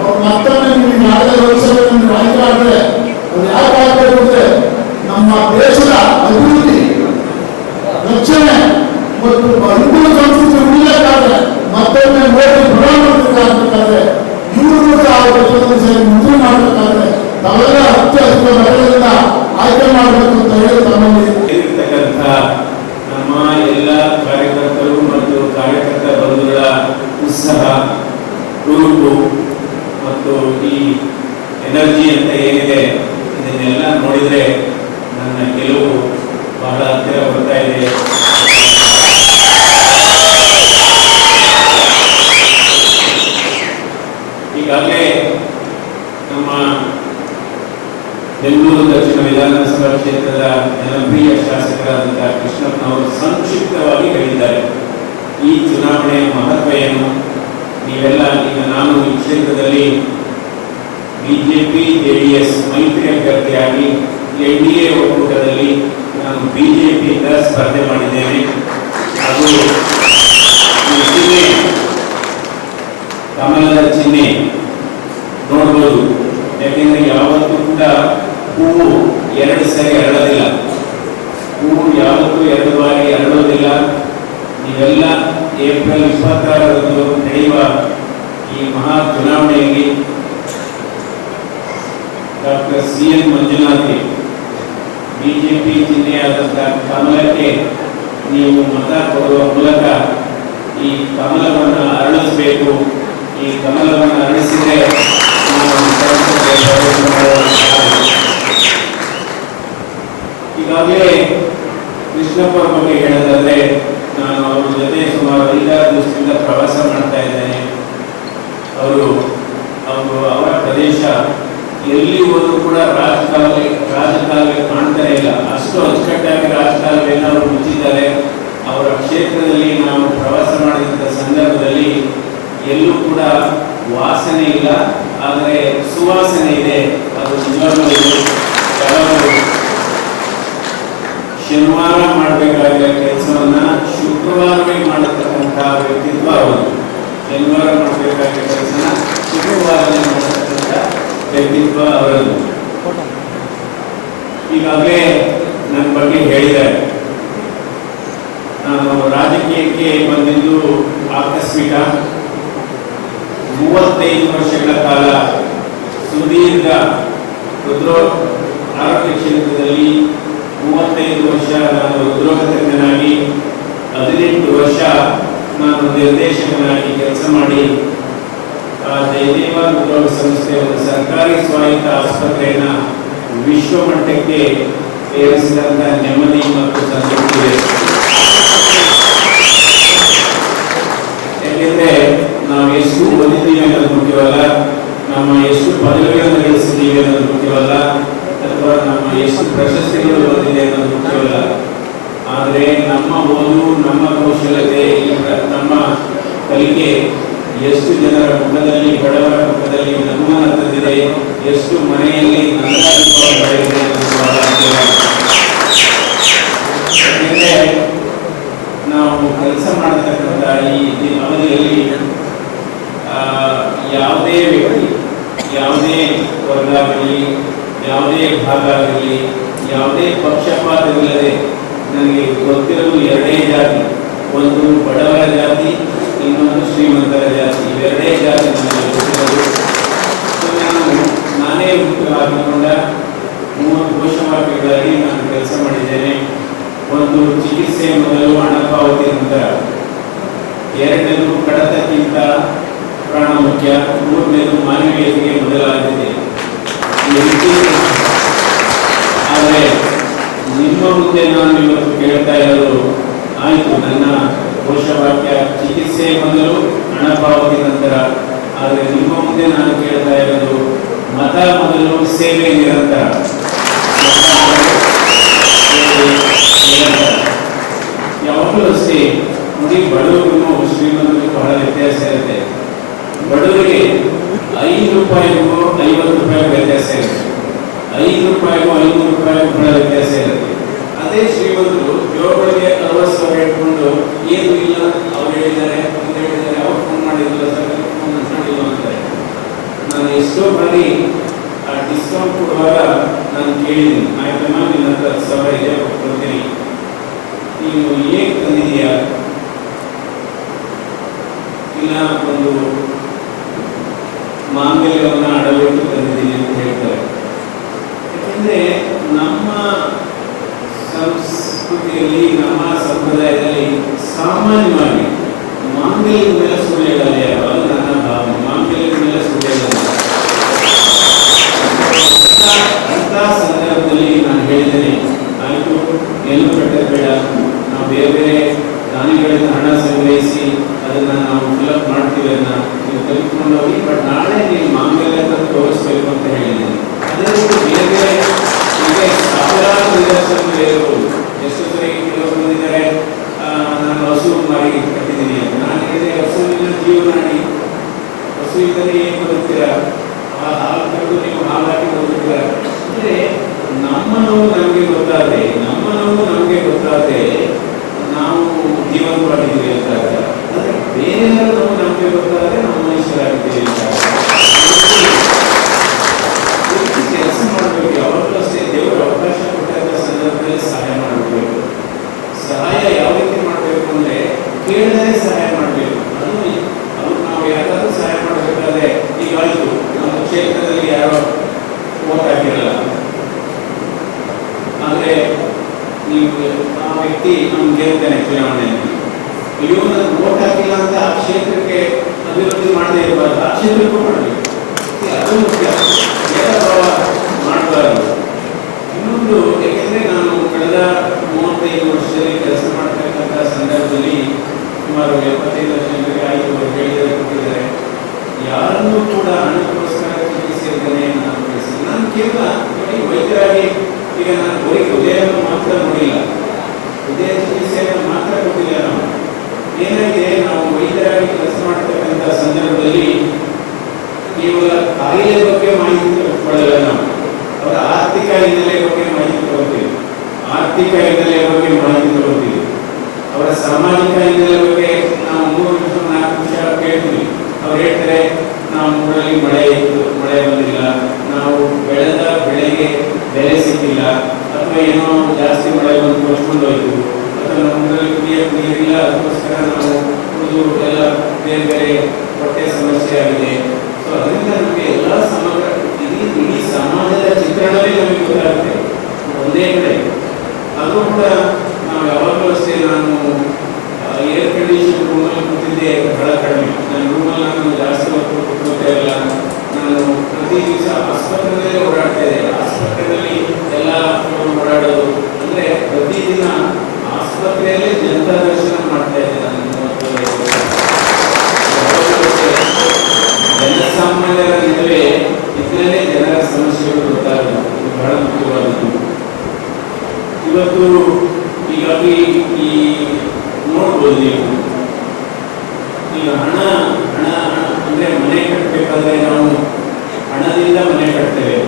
ಅವ್ರು ಮತ್ತೊಮ್ಮೆ ನಿಮಗೆ ಯಾವುದೇ ವರ್ಷದಲ್ಲಿ ಆಯ್ಕೆ ಆದರೆ ಅವ್ರು ಯಾಕೆ ಆಗಬೇಕು ಅಂದ್ರೆ ನಮ್ಮ ದೇಶದ ಅಭಿವೃದ್ಧಿ, ರಕ್ಷಣೆ ಮತ್ತು ಹಿಂದೂ ಸಂಸ್ಕೃತಿ ಉಳಿಯಬೇಕಾದ್ರೆ, ಮತ್ತೊಮ್ಮೆ ಮೋದಿ ಪ್ರಧಾನಮಂತ್ರಿ ಆಗಬೇಕಾದ್ರೆ, ಇವರು ಸಹ ಮಂತ್ರಿ ಮಾಡಬೇಕಾದ್ರೆ ತಾವೆಲ್ಲ ಅತ್ಯಧಿಕ ಬಲದಿಂದ ಆಯ್ಕೆ ಮಾಡಬೇಕು ಅಂತ ಹೇಳಿ ತಮ್ಮಲ್ಲಿ ಇರತಕ್ಕಂಥ ನಮ್ಮ ಎಲ್ಲ ಕಾರ್ಯಕರ್ತರು ಮತ್ತು ಕಾರ್ಯಕರ್ತ ಬಂಧುಗಳ ಉತ್ಸಾಹ, ಹುರುಪು ಮತ್ತು ಈ ಎನರ್ಜಿ ಅಂತ ಏನಿದೆ, ಇದನ್ನೆಲ್ಲ ನೋಡಿದರೆ ನನ್ನ ಗೆಲುವು ಬಹಳ ಹತ್ತಿರ ಬರ್ತಾ ಇದೆ. ಈಗಾಗಲೇ ನಮ್ಮ ಬೆಂಗಳೂರು ದಕ್ಷಿಣ ವಿಧಾನಸಭಾ ಕ್ಷೇತ್ರದ ಜನಪ್ರಿಯ ಶಾಸಕರಾದಂತಹ ಕೃಷ್ಣಪ್ಪನವರು ಸಂಕ್ಷಿಪ್ತವಾಗಿ ಹೇಳಿದ್ದಾರೆ. ಈ ಚುನಾವಣೆಯ ಮಹತ್ವ ಏನು, ನೀವೆಲ್ಲ ಈಗ ನಾನು ಈ ಕ್ಷೇತ್ರದಲ್ಲಿ ಬಿಜೆಪಿ ಜೆಡಿಎಸ್ ಮೈತ್ರಿ ಅಭ್ಯರ್ಥಿಯಾಗಿ ಎನ್ಡಿಎ ಒಕ್ಕೂಟದಲ್ಲಿ ನಾನು ಬಿಜೆಪಿಯಿಂದ ಸ್ಪರ್ಧೆ ಮಾಡಿದ್ದೇನೆ. ಅದು ಚಿಹ್ನೆ ಕಮಲದ ಚಿಹ್ನೆ ನೋಡ್ಬೋದು. ಯಾಕೆಂದ್ರೆ ಯಾವತ್ತೂ ಕೂಡ ಹೂವು 2 ಸರಿ ಅರಳೋದಿಲ್ಲ, ಹೂವು ಯಾವತ್ತೂ 2 ಬಾರಿ ಅರಳೋದಿಲ್ಲ. ನೀವೆಲ್ಲ ಏಪ್ರಿಲ್ 26ರಂದು ನಡೆಯುವ ಈ ಮಹಾ ಚುನಾವಣೆಯಲ್ಲಿ ಡಾಕ್ಟರ್ CN ಮಂಜುನಾಥ್ ಬಿಜೆಪಿ ಚಿಹ್ನೆಯಾದಂತಹ ಕಮಲಕ್ಕೆ ನೀವು ಮತ ಕೊಡುವ ಮೂಲಕ ಈ ಕಮಲವನ್ನು ಅರಳಿಸಬೇಕು. ಈ ಕಮಲವನ್ನು ಅರಳಿಸಿದರೆ ಈಗಾಗಲೇ ಕೃಷ್ಣಪ್ಪ ಬಗ್ಗೆ ಹೇಳೋದಾದ್ರೆ, ನಾನು ಅವ್ರ ಜೊತೆ ಸುಮಾರು 5-6 ದಿವಸದಿಂದ ಪ್ರವಾಸ ಮಾಡ್ತಾ ಇದ್ದೇನೆ. ಅವರ ಪ್ರದೇಶ ಎಲ್ಲಿ ಹೋದ್ರು ಕೂಡ ರಾಜಕಾಲುವೆ ಕಾಣ್ತಾನೆ ಇಲ್ಲ. ಅಷ್ಟು ಅಚ್ಚುಕಟ್ಟಾಗಿ ರಾಜಕಾಲುವೆಯನ್ನು ಅವರು ಮುಚ್ಚಿದ್ದಾರೆ. ಅವರ ಕ್ಷೇತ್ರದಲ್ಲಿ ನಾವು ಪ್ರವಾಸ ಮಾಡಿದಂಥ ಸಂದರ್ಭದಲ್ಲಿ ಎಲ್ಲೂ ಕೂಡ ವಾಸನೆ ಇಲ್ಲ, ಆದರೆ ಸುವಾಸನೆ ಇದೆ. ಅದು ನಿಜವಾಗ್ಲೂ ಕೆಲವರು ಶನಿವಾರ ಮಾಡಬೇಕಾಗಿರೋ ಕೆಲಸವನ್ನ ಶುಕ್ರವಾರವೇ ಮಾಡತಕ್ಕಂತಹ ವ್ಯಕ್ತಿತ್ವ ಅವರು. ಶನಿವಾರ ಮಾಡಬೇಕಾಗಿರೋ ಕೆಲಸನ ಶುಕ್ರವಾರವೇ ಮಾಡತಕ್ಕಂಥ ವ್ಯಕ್ತಿತ್ವ ಅವರದು. ಈಗಾಗಲೇ ನನ್ನ ಬಗ್ಗೆ ಹೇಳಿದ್ದಾರೆ. ನಾನು ರಾಜಕೀಯಕ್ಕೆ ಬಂದಿದ್ದು ಆಕಸ್ಮಿಕ. 35 ವರ್ಷಗಳ ಕಾಲ ಸುದೀರ್ಘ ಆರೋಗ್ಯ ಕ್ಷೇತ್ರದಲ್ಲಿ 35 ವರ್ಷ ನಾನು ಹೃದ್ರೋಗ ತಜ್ಞನಾಗಿ, 18 ವರ್ಷ ನಾನು ನಿರ್ದೇಶಕನಾಗಿ ಕೆಲಸ ಮಾಡಿ ಜಯದೇವ ಹೃದ್ರೋಗ ಸಂಸ್ಥೆ ಒಂದು ಸರ್ಕಾರಿ ಸ್ವಾಯತ್ತ ಆಸ್ಪತ್ರೆಯನ್ನ ವಿಶ್ವಮಟ್ಟಕ್ಕೆ ಏರಿಸಿದಂತ ನೆಮ್ಮದಿ ಮತ್ತು ಸಂತೃಪ್ತಿ ಇದೆ. ಯಾಕೆಂದ್ರೆ ನಾವು ಎಷ್ಟು ಓದಿದ್ದೀವಿ ಅನ್ನೋದು ಮುಖ್ಯವಲ್ಲ, ನಮ್ಮ ಎಷ್ಟು ಪದವಿಗಳನ್ನು ಗಳಿಸಿದ್ದೀವಿ ಅನ್ನೋದು ಮುಖ್ಯವಲ್ಲ, ಅಥವಾ ನಮ್ಮ ಎಷ್ಟು ಪ್ರಶಸ್ತಿಗಳು ಬಂದಿದೆ ಅನ್ನೋದು ಮುಖ್ಯವಲ್ಲ. ಆದರೆ ನಮ್ಮ ಓದು, ನಮ್ಮ ಕೌಶಲ್ಯತೆ, ನಮ್ಮ ಕಲಿಕೆ ಎಷ್ಟು ಜನರ ಮುಖದಲ್ಲಿ, ಬಡವರ ಮುಖದಲ್ಲಿ ನಗುವನ್ನು ತಂದಿದೆ, ಎಷ್ಟು ಮನೆಯಲ್ಲಿ ಯಾಕೆಂದ್ರೆ ನಾವು ಕೆಲಸ ಮಾಡತಕ್ಕಂಥ ಈ ಅವಧಿಯಲ್ಲಿ ಯಾವುದೇ ವ್ಯಕ್ತಿ, ಯಾವುದೇ ವರ್ಗ ಆಗಲಿ, ಯಾವುದೇ ಭಾಗ ಆಗಲಿ, ಯಾವುದೇ ಪಕ್ಷಪಾತವಿಲ್ಲದೆ ನನಗೆ ಗೊತ್ತಿರೋದು ಎರಡೇ ಜಾತಿ, ಒಂದು ಬಡವರ ಜಾತಿ, ಇನ್ನೊಂದು ಶ್ರೀಮಂತರ ಜಾತಿ. ಇವೆರಡೇ ಜಾತಿ ನನಗೆ ಗೊತ್ತಿರೋದು. ನಾನೇ ಹಾಕಿಕೊಂಡ 3 ಘೋಷವಾಕ್ಯಗಳಲ್ಲಿ ನಾನು ಕೆಲಸ ಮಾಡಿದ್ದೇನೆ. ಒಂದು, ಚಿಕಿತ್ಸೆ ಮೊದಲು, ಹಣ ಪಾವತಿ ನಂತರ. ಎರಡನೇದು, ಕಡತಕ್ಕಿಂತ ಪ್ರಾಣ ಮುಖ್ಯ. ಮೂರನೇದು, ಮಾನವೀಯತೆಗೆ ಮೊದಲ ಆದ್ಯತೆ. ಆದರೆ ನಿಮ್ಮ ಮುಂದೆ ನಾನು ಇವತ್ತು ಕೇಳ್ತಾ ಇರೋದು, ಆಯಿತು ನನ್ನ ಘೋಷವಾಕ್ಯ ಚಿಕಿತ್ಸೆ ಮೊದಲು, ಹಣ ಪಾವತಿ ನಂತರ. ಆದರೆ ನಿಮ್ಮ ಮುಂದೆ ನಾನು ಕೇಳ್ತಾ ಇರೋದು, ಮತ ಮೊದಲು, ಸೇವೆ ನಿರಂತರ. ಯಾವಾಗಲೂ ಅಷ್ಟೇ ನೋಡಿ, ಬಡವರಿಗೂ ಶ್ರೀಮಂತರಿಗೂ ಬಹಳ ವ್ಯತ್ಯಾಸ ಇರುತ್ತೆ. ಬಡವರಿಗೆ 5 ರೂಪಾಯಿಗೂ 50 ರೂಪಾಯಿ ವ್ಯತ್ಯಾಸ ಇರುತ್ತೆ, 5 ರೂಪಾಯಿಗೂ 500 ರೂಪಾಯಿಗೂ ಬಹಳ ವ್ಯತ್ಯಾಸ ಇರುತ್ತೆ. ಅದೇ ಶ್ರೀಮಂತರು ಜೋಗಳಿಗೆ 60 ಸಾವಿರ ಇಟ್ಕೊಂಡು ಏನು ಇಲ್ಲ, ಅವ್ರು ಹೇಳಿದ್ದಾರೆ, ಅವ್ರು ಫೋನ್ ಮಾಡಿದ್ರು, ಫೋನ್ ಮಾಡಿಲ್ಲ ಅಂತಾರೆ. ನಾನು ಎಷ್ಟೋ ಬಾರಿ ಆ ಡಿಸ್ಕೌಂಟ್ ಕೊಡುವಾಗ ನಾನು ಕೇಳಿದ್ದೀನಿ, ಆಯ್ತಮ್ಮ ನಿನ್ನ ಹತ್ರ 10 ಸಾವಿರ ಇದೆ ಕೊಡ್ತೀನಿ, ನೀವು ಹೇಗೆ ತಂದಿದೀಯಾ? ಇಲ್ಲ, ಒಂದು ಮಾಂಗಲ್ಯವನ್ನು ಅಡವಿಟ್ಟು ತಂದಿದ್ದೀನಿ ಅಂತ ಹೇಳ್ತಾರೆ. ಯಾಕೆಂದ್ರೆ ನಮ್ಮ ಸಂಸ್ಕೃತಿಯಲ್ಲಿ, ನಮ್ಮ ಸಂಪ್ರದಾಯದಲ್ಲಿ ಸಾಮಾನ್ಯವಾಗಿ ಮಾಂಗಲ್ಯದ ಮೇಲೆ ಸುಳ್ಳು ಹೇಳಲ್ಲ ಯಾರು. ಅದು ನನ್ನ ಭಾವನೆ. ಮಾಂಗಲ್ಯದ ಮೇಲೆ ಸುಳ್ಳು ಹೇಳಲ್ಲ. ಅಂತ ಸಂದರ್ಭದಲ್ಲಿ ನಾನು ಹೇಳಿದ್ದೇನೆ, ಆಯಿತು ಎಲ್ಲೂ ಕಟ್ಟಬೇಡ, ನಾವು ಬೇರೆ ಬೇರೆ ದಾನಿಗಳಿಂದ ಹಣ ಸಂಗ್ರಹಿಸಿ ಅದನ್ನ ನಾವು ಫಿಲಪ್ ಮಾಡ್ತೀವಿ, ಅದನ್ನ ನೀವು ತೆಗೆದುಕೊಂಡು ಹೋಗಿ, ಬಟ್ ನಾಳೆ ನೀವು ಮಾಂಗಲ್ಯ ತೋರಿಸ್ಬೇಕು ಅಂತ ಹೇಳಿದ್ದೀನಿ. ಅದೇ ರೀತಿ ಬೇರೆ ಬೇರೆ ಈಗ ಸಾವಿರಾರು ನಿದರ್ಶನಗಳು ಇರಬಹುದು. ಎಷ್ಟು ಸರಿ ಕೆಲವರು ಬಂದಿದ್ದಾರೆ, ನಾನು ಹಸು ಮಾರಿ ಕಟ್ಟಿದ್ದೀನಿ ಅಂತ. ನಾನು ಹೇಳಿದೆ, ಹಸುವಿನ ಜೀವನಾಡಿ, ಹಸು ಇದ್ದರೆ ಏನು ಬದುಕ್ತೀರಾ? ಆ ಹಾಲು ಕಟ್ಟು ನೀವು ಹಾಲು ಹಾಕಿ ಬದುಕ್ತೀರಾ? ಅಂದರೆ ನಮ್ಮ ನೋವು ನಮಗೆ ಗೊತ್ತಾದ್ರೆ, ನಮ್ಮ ನೋವು ನಮಗೆ ಗೊತ್ತಾದ್ರೆ ನಾವು ಜೀವಂತವಾಗಿದ್ದೀವಿ ಅಂತ. ಅಂದರೆ ಬೇರೆಯವರ ನೋವು ನಮಗೆ ಗೊತ್ತಾದ್ರೆ ನಾವು ಮನುಷ್ಯರಾಗಿದ್ದೀವಿ ಅಂತ. ಕೆಲಸ ಮಾಡಬೇಕು. ಯಾವಾಗಲೂ ಅಷ್ಟೇ ದೇವರು ಅವಕಾಶ ಕೊಟ್ಟಂತ ಸಂದರ್ಭದಲ್ಲಿ ಸಹಾಯ ಮಾಡಬೇಕು. ಸಹಾಯ ಯಾವ ರೀತಿ ಮಾಡಬೇಕು ಅಂದ್ರೆ, ಕೇಳಿದರೆ ಸಹಾಯ ಮಾಡಬೇಕು. ಅದು ನಾವು ಯಾರಾದ್ರೂ ಸಹಾಯ ಮಾಡಬೇಕಾದ್ರೆ, ಈಗ ಆಯಿತು ನಮ್ಮ ಕ್ಷೇತ್ರದಲ್ಲಿ ಯಾರೋ ವೋಟ್ ಹಾಕಿರಲ್ಲ, ಆದರೆ ನೀವು ಆ ವ್ಯಕ್ತಿ ನಮ್ಗೆ ಗೆಲ್ತಾನೆ ಚುನಾವಣೆಯಲ್ಲಿ, ಇವನು ವೋಟ್ ಹಾಕಿಲ್ಲ ಅಂತ ಆ ಕ್ಷೇತ್ರಕ್ಕೆ ಅಭಿವೃದ್ಧಿ ಮಾಡದೇ ಇರಬಾರ್ದು, ಆ ಕ್ಷೇತ್ರಕ್ಕೂ ಮಾಡಬೇಕು. ಅದು ಮುಖ್ಯ. ಭೇದಭಾವ ಮಾಡಬಾರ್ದು. ಇನ್ನೊಂದು, ಏಕೆಂದರೆ ನಾನು ಕಳೆದ 35 ವರ್ಷದಲ್ಲಿ ಕೆಲಸ ಮಾಡ್ತಕ್ಕಂಥ ಸಂದರ್ಭದಲ್ಲಿ ಸುಮಾರು 75 ಲಕ್ಷ ಜನರಿಗೆ ಆಯಿತು ಅವರು ಹೇಳಿದರೆ ಕೊಟ್ಟಿದ್ದಾರೆ. ಯಾರನ್ನೂ ಕೂಡ ಹಣಕ್ಕೋಸ್ಕರ ಚಿಕಿತ್ಸೆಯಿಂದಲೇ ನಾನು ಕಳಿಸಿ. ನಾನು ಕೇವಲ ನೋಡಿ, ವೈದ್ಯರಾಗಿ ಈಗ ನಾನು ಬರೀ ಹೃದಯವನ್ನು ಮಾತ್ರ ನೋಡಿಲ್ಲ, ಹೃದಯ ಚಿಕಿತ್ಸೆಯನ್ನು ಮಾತ್ರ ಕೊಟ್ಟಿಲ್ಲ. ನಾವು ಏನಾಗಿದೆ, ನಾವು ವೈದ್ಯರಾಗಿ ಕೆಲಸ ಮಾಡ್ತಕ್ಕಂಥ ಸಂದರ್ಭದಲ್ಲಿ ಕೇವಲ ಕಾಯಿಲೆ ಬಗ್ಗೆ ಮಾಹಿತಿ ಪಡೆಯಲ್ಲ, ನಾವು ಅವರ ಆರ್ಥಿಕ ಹಿನ್ನೆಲೆ ಬಗ್ಗೆ ಮಾಹಿತಿ ತಗೋತೀವಿ, ಆರ್ಥಿಕ ಹಿನ್ನೆಲೆ ಬಗ್ಗೆ ಮಾಹಿತಿ ತಗೋತೀವಿ, ಅವರ ಸಾಮಾಜಿಕ ಹಿನ್ನೆಲೆ ಬಗ್ಗೆ ನಾವು 3 ನಿಮಿಷ 4 ನಿಮಿಷ ಕೇಳ್ತೀವಿ. ಅವ್ರು ಹೇಳ್ತಾರೆ, ನಾವು ಊರಲ್ಲಿ ಮಳೆ ಇತ್ತು, ಮಳೆ ಬಂದಿಲ್ಲ, ನಾವು ಬೆಳೆದ ಬೆಳೆಗೆ ಬೆಲೆ ಸಿಕ್ಕಿಲ್ಲ, ಅಥವಾ ಏನೋ ಜಾಸ್ತಿ ಮಳೆ ಬಂದು ಕೊಚ್ಕೊಂಡು ಹೋಯ್ತು, ಅಥವಾ ನಮ್ಮ ಊರಲ್ಲಿ ಕುಡಿಯೋಕೆ ನೀರಿಲ್ಲ, ಅದಕ್ಕೋಸ್ಕರ ನಾವು ಕುಡಿದು ಎಲ್ಲ ಬೇರೆ ಬೇರೆ ಹೊಟ್ಟೆ ಸಮಸ್ಯೆ ಆಗಿದೆ. ಸೊ ಅದರಿಂದ ನಮಗೆ ಎಲ್ಲ ಸಮಗ್ರ ಇಡೀ ಸಮಾಜದ ಚಿತ್ರಣವೇ ನಮಗೆ ಗೊತ್ತಾಗುತ್ತೆ ಒಂದೇ ಕಡೆ. ಅದು ಕೂಡ ನಾವು ಯಾವಾಗಲೂ ಅಷ್ಟೇ, ನಾನು ಏರ್ ಕಂಡೀಷನ್ ರೂಮಲ್ಲಿ ಹೇಳ್ಬೋದು ನೀವು. ಈಗ ಹಣ ಅಂದರೆ ಮನೆ ಕಟ್ಟಬೇಕಾದ್ರೆ ನಾವು ಹಣದಿಂದ ಮನೆ ಕಟ್ತೇವೆ.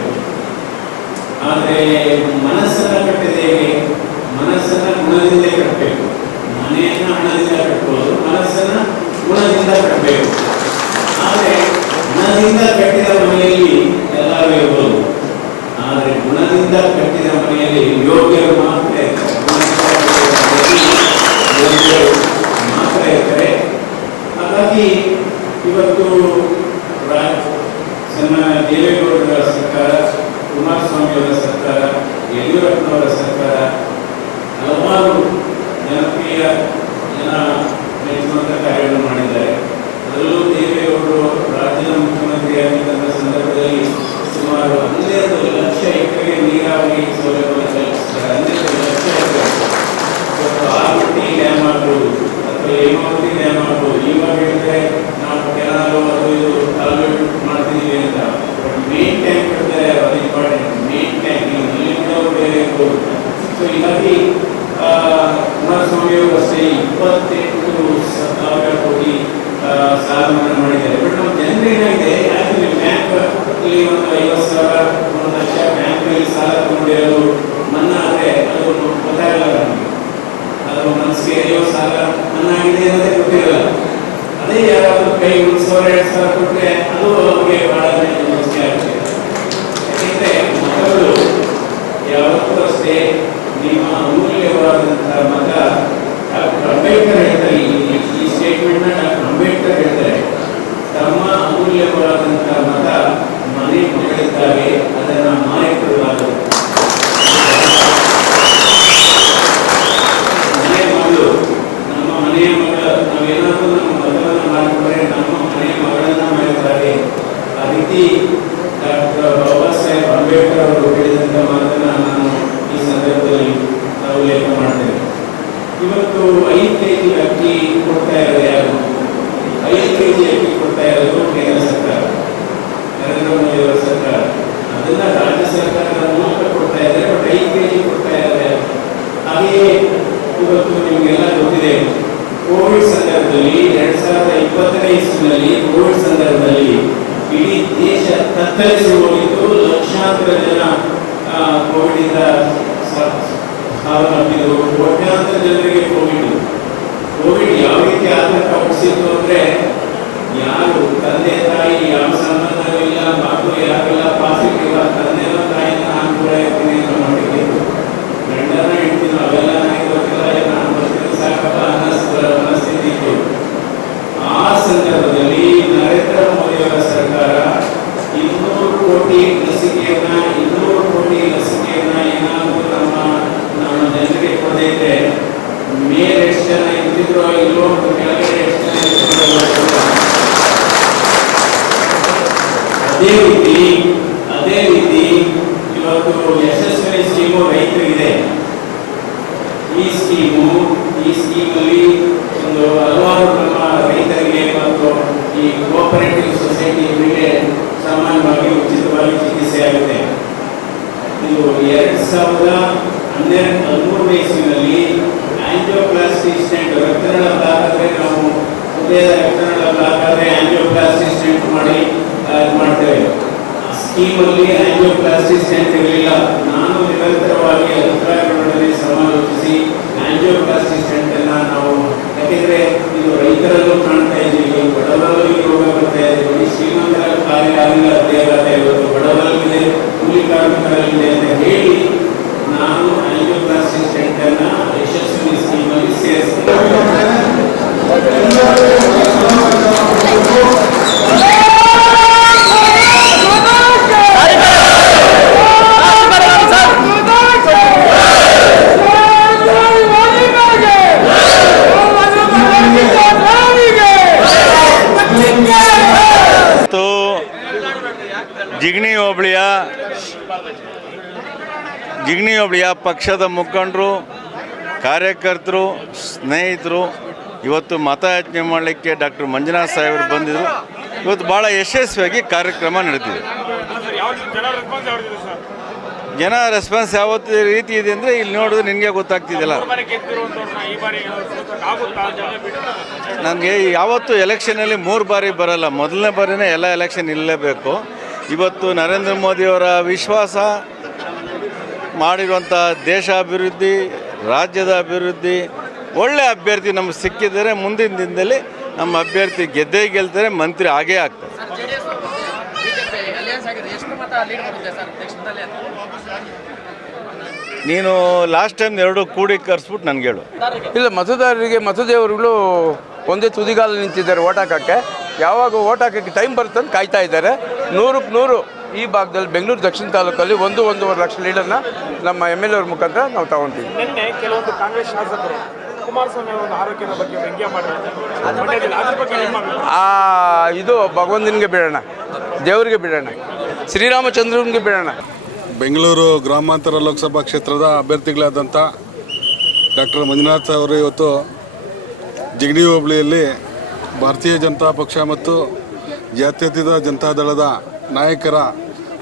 ಆದರೆ ಮನಸ್ಸನ್ನು ಕಟ್ಟಿದ ಹೇಗೆ? ಮನಸ್ಸನ್ನು ಗುಣದಿಂದ ಕಟ್ಟಬೇಕು. ಮನೆಯನ್ನು ಹಣದಿಂದ ಕಟ್ಬೋದು, ಮನಸ್ಸನ್ನು ಗುಣದಿಂದ ಕಟ್ಟಬೇಕು. ಆದರೆ ಹಣದಿಂದ ಕಟ್ಟಿದ ಮನೆಯಲ್ಲಿ ಎಲ್ಲರೂ ಇರ್ಬೋದು, ಆದರೆ ಗುಣದಿಂದ ಕಟ್ಟಿದ ಮನೆಯಲ್ಲಿ ಯೋಗ್ಯರು ಮಾತ್ರ ಇರ್ತಾರೆ. ಯೋಗ್ಯರು ಮಾತ್ರ ಇರ್ತಾರೆ. ಹಾಗಾಗಿ ಇವತ್ತು ದೇವೇಗೌಡರ ಸರ್ಕಾರ, ಕುಮಾರಸ್ವಾಮಿ ಅವರ ಸರ್ಕಾರ, ಯಡಿಯೂರಪ್ಪನವರ ಸರ್ಕಾರ ಹಲವಾರು ಜನಪ್ರಿಯ ಮೆಚ್ಚುವಂತ ಕಾರ್ಯಗಳನ್ನು ಮಾಡಿದ್ದಾರೆ. ಅದರಲ್ಲೂ ದೇವೇಗೌಡರು ರಾಜ್ಯದ ಮುಖ್ಯಮಂತ್ರಿಯಾಗಿದ್ದಂಥ ಸಂದರ್ಭದಲ್ಲಿ ಸುಮಾರು 12 ಲಕ್ಷ ಎಕರೆಗೆ ನೀರಾವರಿ ಸೌಲಭ್ಯವನ್ನು ಕಲ್ಪಿಸಿದ್ದಾರೆ. 12 ಲಕ್ಷ ಎಕರೆ. ಇವತ್ತು ಆಲಮಟ್ಟಿ ಡ್ಯಾಮ್ ಆಗ್ಬೋದು ಅಥವಾ ಹೇಮಾವತಿ ಡ್ಯಾಮ್ ಆಗ್ಬೋದು. ಇವಾಗ ಹೇಳಿದ್ರೆ ನಾವು ಕೆನಾಲು ಅದು ಇದು ಕಾಲುವೆಟ್ಟು ಮಾಡ್ತಿದ್ದೀವಿ ಅಂತ, ಬಟ್ ಮೇನ್ ಟ್ಯಾಂಕ್ ಕಟ್ಟಿದ್ರೆ ಅದು ಇಂಪಾರ್ಟೆಂಟ್. ಮೇನ್ ಟ್ಯಾಂಕ್ ಇಲ್ಲಿ ಬೇರೆ ಇರ್ಬೋದು. ಸೊ ಹೀಗಾಗಿ ಕುಮಾರಸ್ವಾಮಿ ಅವರು ಅಷ್ಟೇ 28,000 ಕೋಟಿ ಸಾಲ ಮನ್ನಾ ಮಾಡಿದ್ದಾರೆ. ಬಟ್ ನಮ್ಮ ಜನರು ಏನಾಗಿದೆ, ಯಾಕೆ ಬ್ಯಾಂಕ್ ಇಲ್ಲಿ ಒಂದು 50,000 1 ಲಕ್ಷ ಬ್ಯಾಂಕ್ನಲ್ಲಿ ಸಾಲ ತಗೊಂಡಿರೋದು ಮನ್ನಾ ಆದರೆ ಅದು ಗೊತ್ತಾಗಲ್ಲ ನಮಗೆ. ಅದು ಮನಸ್ಸಿಗೆ ಅಯ್ಯೋ ಸಾಲ ಮನ್ನಾ ಆಗಿದೆ ಅನ್ನೋದೇ ಗೊತ್ತಿರಲ್ಲ. ಅದೇ ಯಾರಾದರೂ ಕೈ 1,000 2,000 ಕೊಟ್ಟರೆ ಅದು ಅವ್ರಿಗೆ ಬಹಳ ಸಮಸ್ಯೆ ಆಗ್ತದೆ. ಯಾಕೆಂದರೆ ಮಕ್ಕಳು ಯಾವತ್ತೂ ಅಷ್ಟೇ ನಿಮ್ಮ ಅಮೂಲ್ಯವಾದಂತಹ ಮತ. ಡಾಕ್ಟರ್ ಅಂಬೇಡ್ಕರ್ ಹೇಳ್ತಾರೆ, ಈ ಸ್ಟೇಟ್ಮೆಂಟ್ನ ಡಾಕ್ಟರ್ ಅಂಬೇಡ್ಕರ್ ಹೇಳ್ತಾರೆ, ತಮ್ಮ ಅಮೂಲ್ಯವಾದಂತಹ ಮತ ಮನೆ ಮಗಳಿದ್ದಾಗೆ ಅದನ್ನು ಮಾರಿಕೊಳ್ಳಲಾಗದು. ಮನೆ ಮಗಳು, ನಮ್ಮ ಮನೆಯ ಮಗಳ, ನಾವೇನಾದರೂ ನಮ್ಮ ಮತವನ್ನು ಮಾಡಿಕೊಂಡ್ರೆ ನಮ್ಮ ಮನೆಯ ಮಗಳನ್ನ ಮಾರಿದ್ದಾರೆ. ಆ ರೀತಿ ಡಾಕ್ಟರ್ ಬಾಬಾ ಸಾಹೇಬ್ ಅಂಬೇಡ್ಕರ್ ಅವರು ಹೇಳಿದಂಥ ಮಾತನ್ನ ನಾನು ಈ ಸಂದರ್ಭದಲ್ಲಿ ಉಲ್ಲೇಖ ಮಾಡ್ತೇನೆ. ಇವತ್ತು 5 kg ಅಕ್ಕಿ ಕೊಡ್ತಾ ಇರೋದು ಯಾರು? 5 kg ಅಕ್ಕಿ ಕೊಡ್ತಾ ಇರೋದು ಕೇಂದ್ರ ಸರ್ಕಾರ, ನರೇಂದ್ರ ಮೋದಿ ಅವರ ಸರ್ಕಾರ. ಅದನ್ನ ರಾಜ್ಯ ಸರ್ಕಾರದ ಮೂಲಕ ಕೊಡ್ತಾ ಇದ್ದಾರೆ, ಬಟ್ 5 kg ಕೊಡ್ತಾ ಇದ್ದಾರೆ. ಹಾಗೆಯೇ ಇವತ್ತು ನಿಮಗೆಲ್ಲ ಗೊತ್ತಿದೆ, ಕೋವಿಡ್ ಸಂದರ್ಭದಲ್ಲಿ 2020ನೇ ಇಸ್ವಿನಲ್ಲಿ ಕೋವಿಡ್ ಸಂದರ್ಭದಲ್ಲಿ ಇಡೀ ದೇಶ ತತ್ತರಿಸಿ ಹೋಗಿದ್ದು. ಲಕ್ಷಾಂತರ ಜನ ಕೋವಿಡ್ ಇಂದ ಸಾವನ್ನಪ್ಪಿದ್ರು. ಕೋಟ್ಯಾಂತರ ಜನರಿಗೆ ಕೋವಿಡ್ ಯಾವ ರೀತಿ ಆತಂಕ ಹುಟ್ಟಿಸಿತ್ತು ಅಂದ್ರೆ, ಯಾರು ತಂದೆ ತಾಯಿ ಯಾವ ಸಂಬಂಧವೂ ಇಲ್ಲ, ಮಕ್ಕಳು ಯಾರೆಲ್ಲ ಪಾಸಿಟಿವ್, ತಂದೆನ ತಾಯಿನ ನಾನು ಕೂಡ ಇರ್ತೀನಿ ಅಂತ ಮಾಡಿದ್ದು, ಗಂಡನ ಹೆಂಡ್ತಿನ ಅವೆಲ್ಲ ನನಗೆ ಗೊತ್ತಿಲ್ಲ, ನಾನು ಬರ್ತೀನಿ ಸಾಕಪ್ಪ ಅನ್ನಿಸ್ತ ಮನಸ್ಥಿತಿ ಇತ್ತು. ಆ ಸಂದರ್ಭದಲ್ಲಿ ನರೇಂದ್ರ ಮೋದಿ ಅವರ ಸರ್ಕಾರ 200 ಕೋಟಿ ಲಸಿಕೆಯನ್ನ ಏನಾದರೂ ನಮ್ಮ ಜನರಿಗೆ ಕೊಡದೇ ಇದ್ರೆ ಮೇಲೆ ಎಷ್ಟು ಜನ ಇರ್ತಿದ್ರೋ ಇಲ್ಲೋ, ಕೆಳಗಡೆ ಎಷ್ಟು ಜನ ಇರ್ತಿದ್ರೋ. ಅದೇ ರೀತಿ ಇವತ್ತು ಯಶಸ್ವಿನಿ ಸ್ಕೀಮು ರೈತರಿಗಿದೆ. ಈ ಸ್ಕೀಮಲ್ಲಿ ಒಂದು ಹಲವಾರು ನಮ್ಮ ರೈತರಿಗೆ ಮತ್ತು ಈ ಕೋಆಪರೇಟಿವ್ ಸೊಸೈಟಿ ಇವರಿಗೆ ಸಾಮಾನ್ಯವಾಗಿ ಉಚಿತವಾಗಿ ಚಿಕಿತ್ಸೆ ಆಗುತ್ತೆ. ಇದು 2013ನೇ ಇಸ್ವಿನಲ್ಲಿ ಆಂಜಿಯೋಪ್ಲಾಸ್ಟಿ ಸ್ಟೆಂಟ್, ರಕ್ತನಾಳ ಬ್ಲಾಕ್ ಆದರೆ ನಾವು ಹೃದಯದ ರಕ್ತನಾಳ ಬ್ಲಾಕ್ ಆದರೆ ಆಂಜಿಯೋಪ್ಲಾಸ್ಟಿ ಸ್ಟೆಂಟ್ ಮಾಡ್ತೇವೆ. ಸ್ಕೀಮಲ್ಲಿ ಆಂಜಿಯೋಪ್ಲಾಸ್ಟಿ ಸ್ಟೆಂಟ್ ಇರಲಿಲ್ಲ. ನಾನು ನಿರಂತರವಾಗಿ ಅಧಿಕಾರಿಗಳೊಡನೆ ಸಮಾಲೋಚಿಸಿ ಆಂಜಿಯೋಪ್ಲಾಸ್ಟಿ ಸ್ಟೆಂಟ್ ಅನ್ನ ನಾವು, ಯಾಕೆಂದ್ರೆ ಇದು ರೈತರಲ್ಲೂ ಕಾಣ್ತಾ ಇದ್ದೀವಿ, ಬಡವರಲ್ಲೂ ರೋಗ ಬರ್ತಾ ಇದ್ದೀವಿ, ಶ್ರೀಮಂತರ ಕಾರ್ಯ ಆಗಿಲ್ಲ ದೇವಾಲಯ, ಇವತ್ತು ಬಡವರಲ್ಲಿದೆ, ಕೂಲಿ ಕಾರ್ಮಿಕರಲ್ಲಿದೆ ಅಂತ ಹೇಳಿ ನಾನು ಆಂಜಿಯೋಪ್ಲಾಸ್ಟಿ ಸ್ಟೆಂಟ್ ಅನ್ನ ಯಶಸ್ವಿನಿ ಸ್ಕೀಮಲ್ಲಿ ಸೇರಿಸಿದೆ. ಜಿಗಣಿ ಹೋಬಳಿಯ ಪಕ್ಷದ ಮುಖಂಡರು, ಕಾರ್ಯಕರ್ತರು, ಸ್ನೇಹಿತರು ಇವತ್ತು ಮತಯಾಚನೆ ಮಾಡಲಿಕ್ಕೆ ಡಾಕ್ಟರ್ ಮಂಜುನಾಥ್ ಸಾಹೇಬರು ಬಂದಿದ್ದರು. ಇವತ್ತು ಭಾಳ ಯಶಸ್ವಿಯಾಗಿ ಕಾರ್ಯಕ್ರಮ ನಡೆದಿದೆ. ಜನ ರೆಸ್ಪಾನ್ಸ್ ಯಾವತ್ತು ರೀತಿ ಇದೆ ಅಂದರೆ ಇಲ್ಲಿ ನೋಡಿದ್ರೆ ನಿನಗೆ ಗೊತ್ತಾಗ್ತಿದೆಯಲ್ಲ. ನನಗೆ ಯಾವತ್ತು ಎಲೆಕ್ಷನಲ್ಲಿ 3 ಬಾರಿ ಬರಲ್ಲ, ಮೊದಲನೇ ಬಾರಿನೇ ಎಲ್ಲ ಎಲೆಕ್ಷನ್ ಇರಲೇಬೇಕು. ಇವತ್ತು ನರೇಂದ್ರ ಮೋದಿಯವರ ವಿಶ್ವಾಸ ಮಾಡಿರುವಂಥ ದೇಶ ಅಭಿವೃದ್ಧಿ, ರಾಜ್ಯದ ಅಭಿವೃದ್ಧಿ, ಒಳ್ಳೆ ಅಭ್ಯರ್ಥಿ ನಮ್ಗೆ ಸಿಕ್ಕಿದರೆ ಮುಂದಿನ ದಿನದಲ್ಲಿ ನಮ್ಮ ಅಭ್ಯರ್ಥಿ ಗೆದ್ದೇ ಗೆಲ್ತಾರೆ, ಮಂತ್ರಿ ಆಗೇ ಆಗ್ತಾರೆ. ನೀನು ಲಾಸ್ಟ್ ಟೈಮ್ 2 ಕೂಡಿ ಕರೆಸ್ಬಿಟ್ಟು ನನಗೆ ಹೇಳು. ಇಲ್ಲ, ಮತದಾರರಿಗೆ ಮತದೇವರುಗಳು ಒಂದೇ ತುದಿಗಾಲ ನಿಂತಿದ್ದಾರೆ ಓಟ್ ಹಾಕೋಕ್ಕೆ. ಯಾವಾಗ ಓಟ್ ಹಾಕೋಕ್ಕೆ ಟೈಮ್ ಬರುತ್ತೆ ಅಂತ ಕಾಯ್ತಾ ಇದ್ದಾರೆ. 100ಕ್ಕೆ 100 ಈ ಭಾಗದಲ್ಲಿ ಬೆಂಗಳೂರು ದಕ್ಷಿಣ ತಾಲೂಕಲ್ಲಿ 1-1.5 ಲಕ್ಷ ಲೀಡರ್ನ ನಮ್ಮ MLA ಅವ್ರ ಮುಖಾಂತರ ನಾವು ತಗೊತೀವಿ. ನಿನ್ನೆ ಕೆಲವೊಂದು ಕಾಂಗ್ರೆಸ್ ಶಾಸಕರು ಕುಮಾರಸ್ವಾಮಿ ಅವರ ಆರೋಗ್ಯದ ಬಗ್ಗೆ ವ್ಯಂಗ್ಯ ಮಾಡಿದ್ದಾರೆ. ಇದು ಭಗವಂತನಿಗೆ ಬಿಡೋಣ, ದೇವರಿಗೆ ಬಿಡೋಣ, ಶ್ರೀರಾಮಚಂದ್ರನಿಗೆ ಬಿಡೋಣ. ಬೆಂಗಳೂರು ಗ್ರಾಮಾಂತರ ಲೋಕಸಭಾ ಕ್ಷೇತ್ರದ ಅಭ್ಯರ್ಥಿಗಳಾದಂಥ ಡಾಕ್ಟರ್ ಮಂಜುನಾಥ್ ಅವರು ಇವತ್ತು ಜಿಗಣಿ ಹೋಬಳಿಯಲ್ಲಿ ಭಾರತೀಯ ಜನತಾ ಪಕ್ಷ ಮತ್ತು ಜಾತ್ಯತೀತ ಜನತಾದಳದ ನಾಯಕರ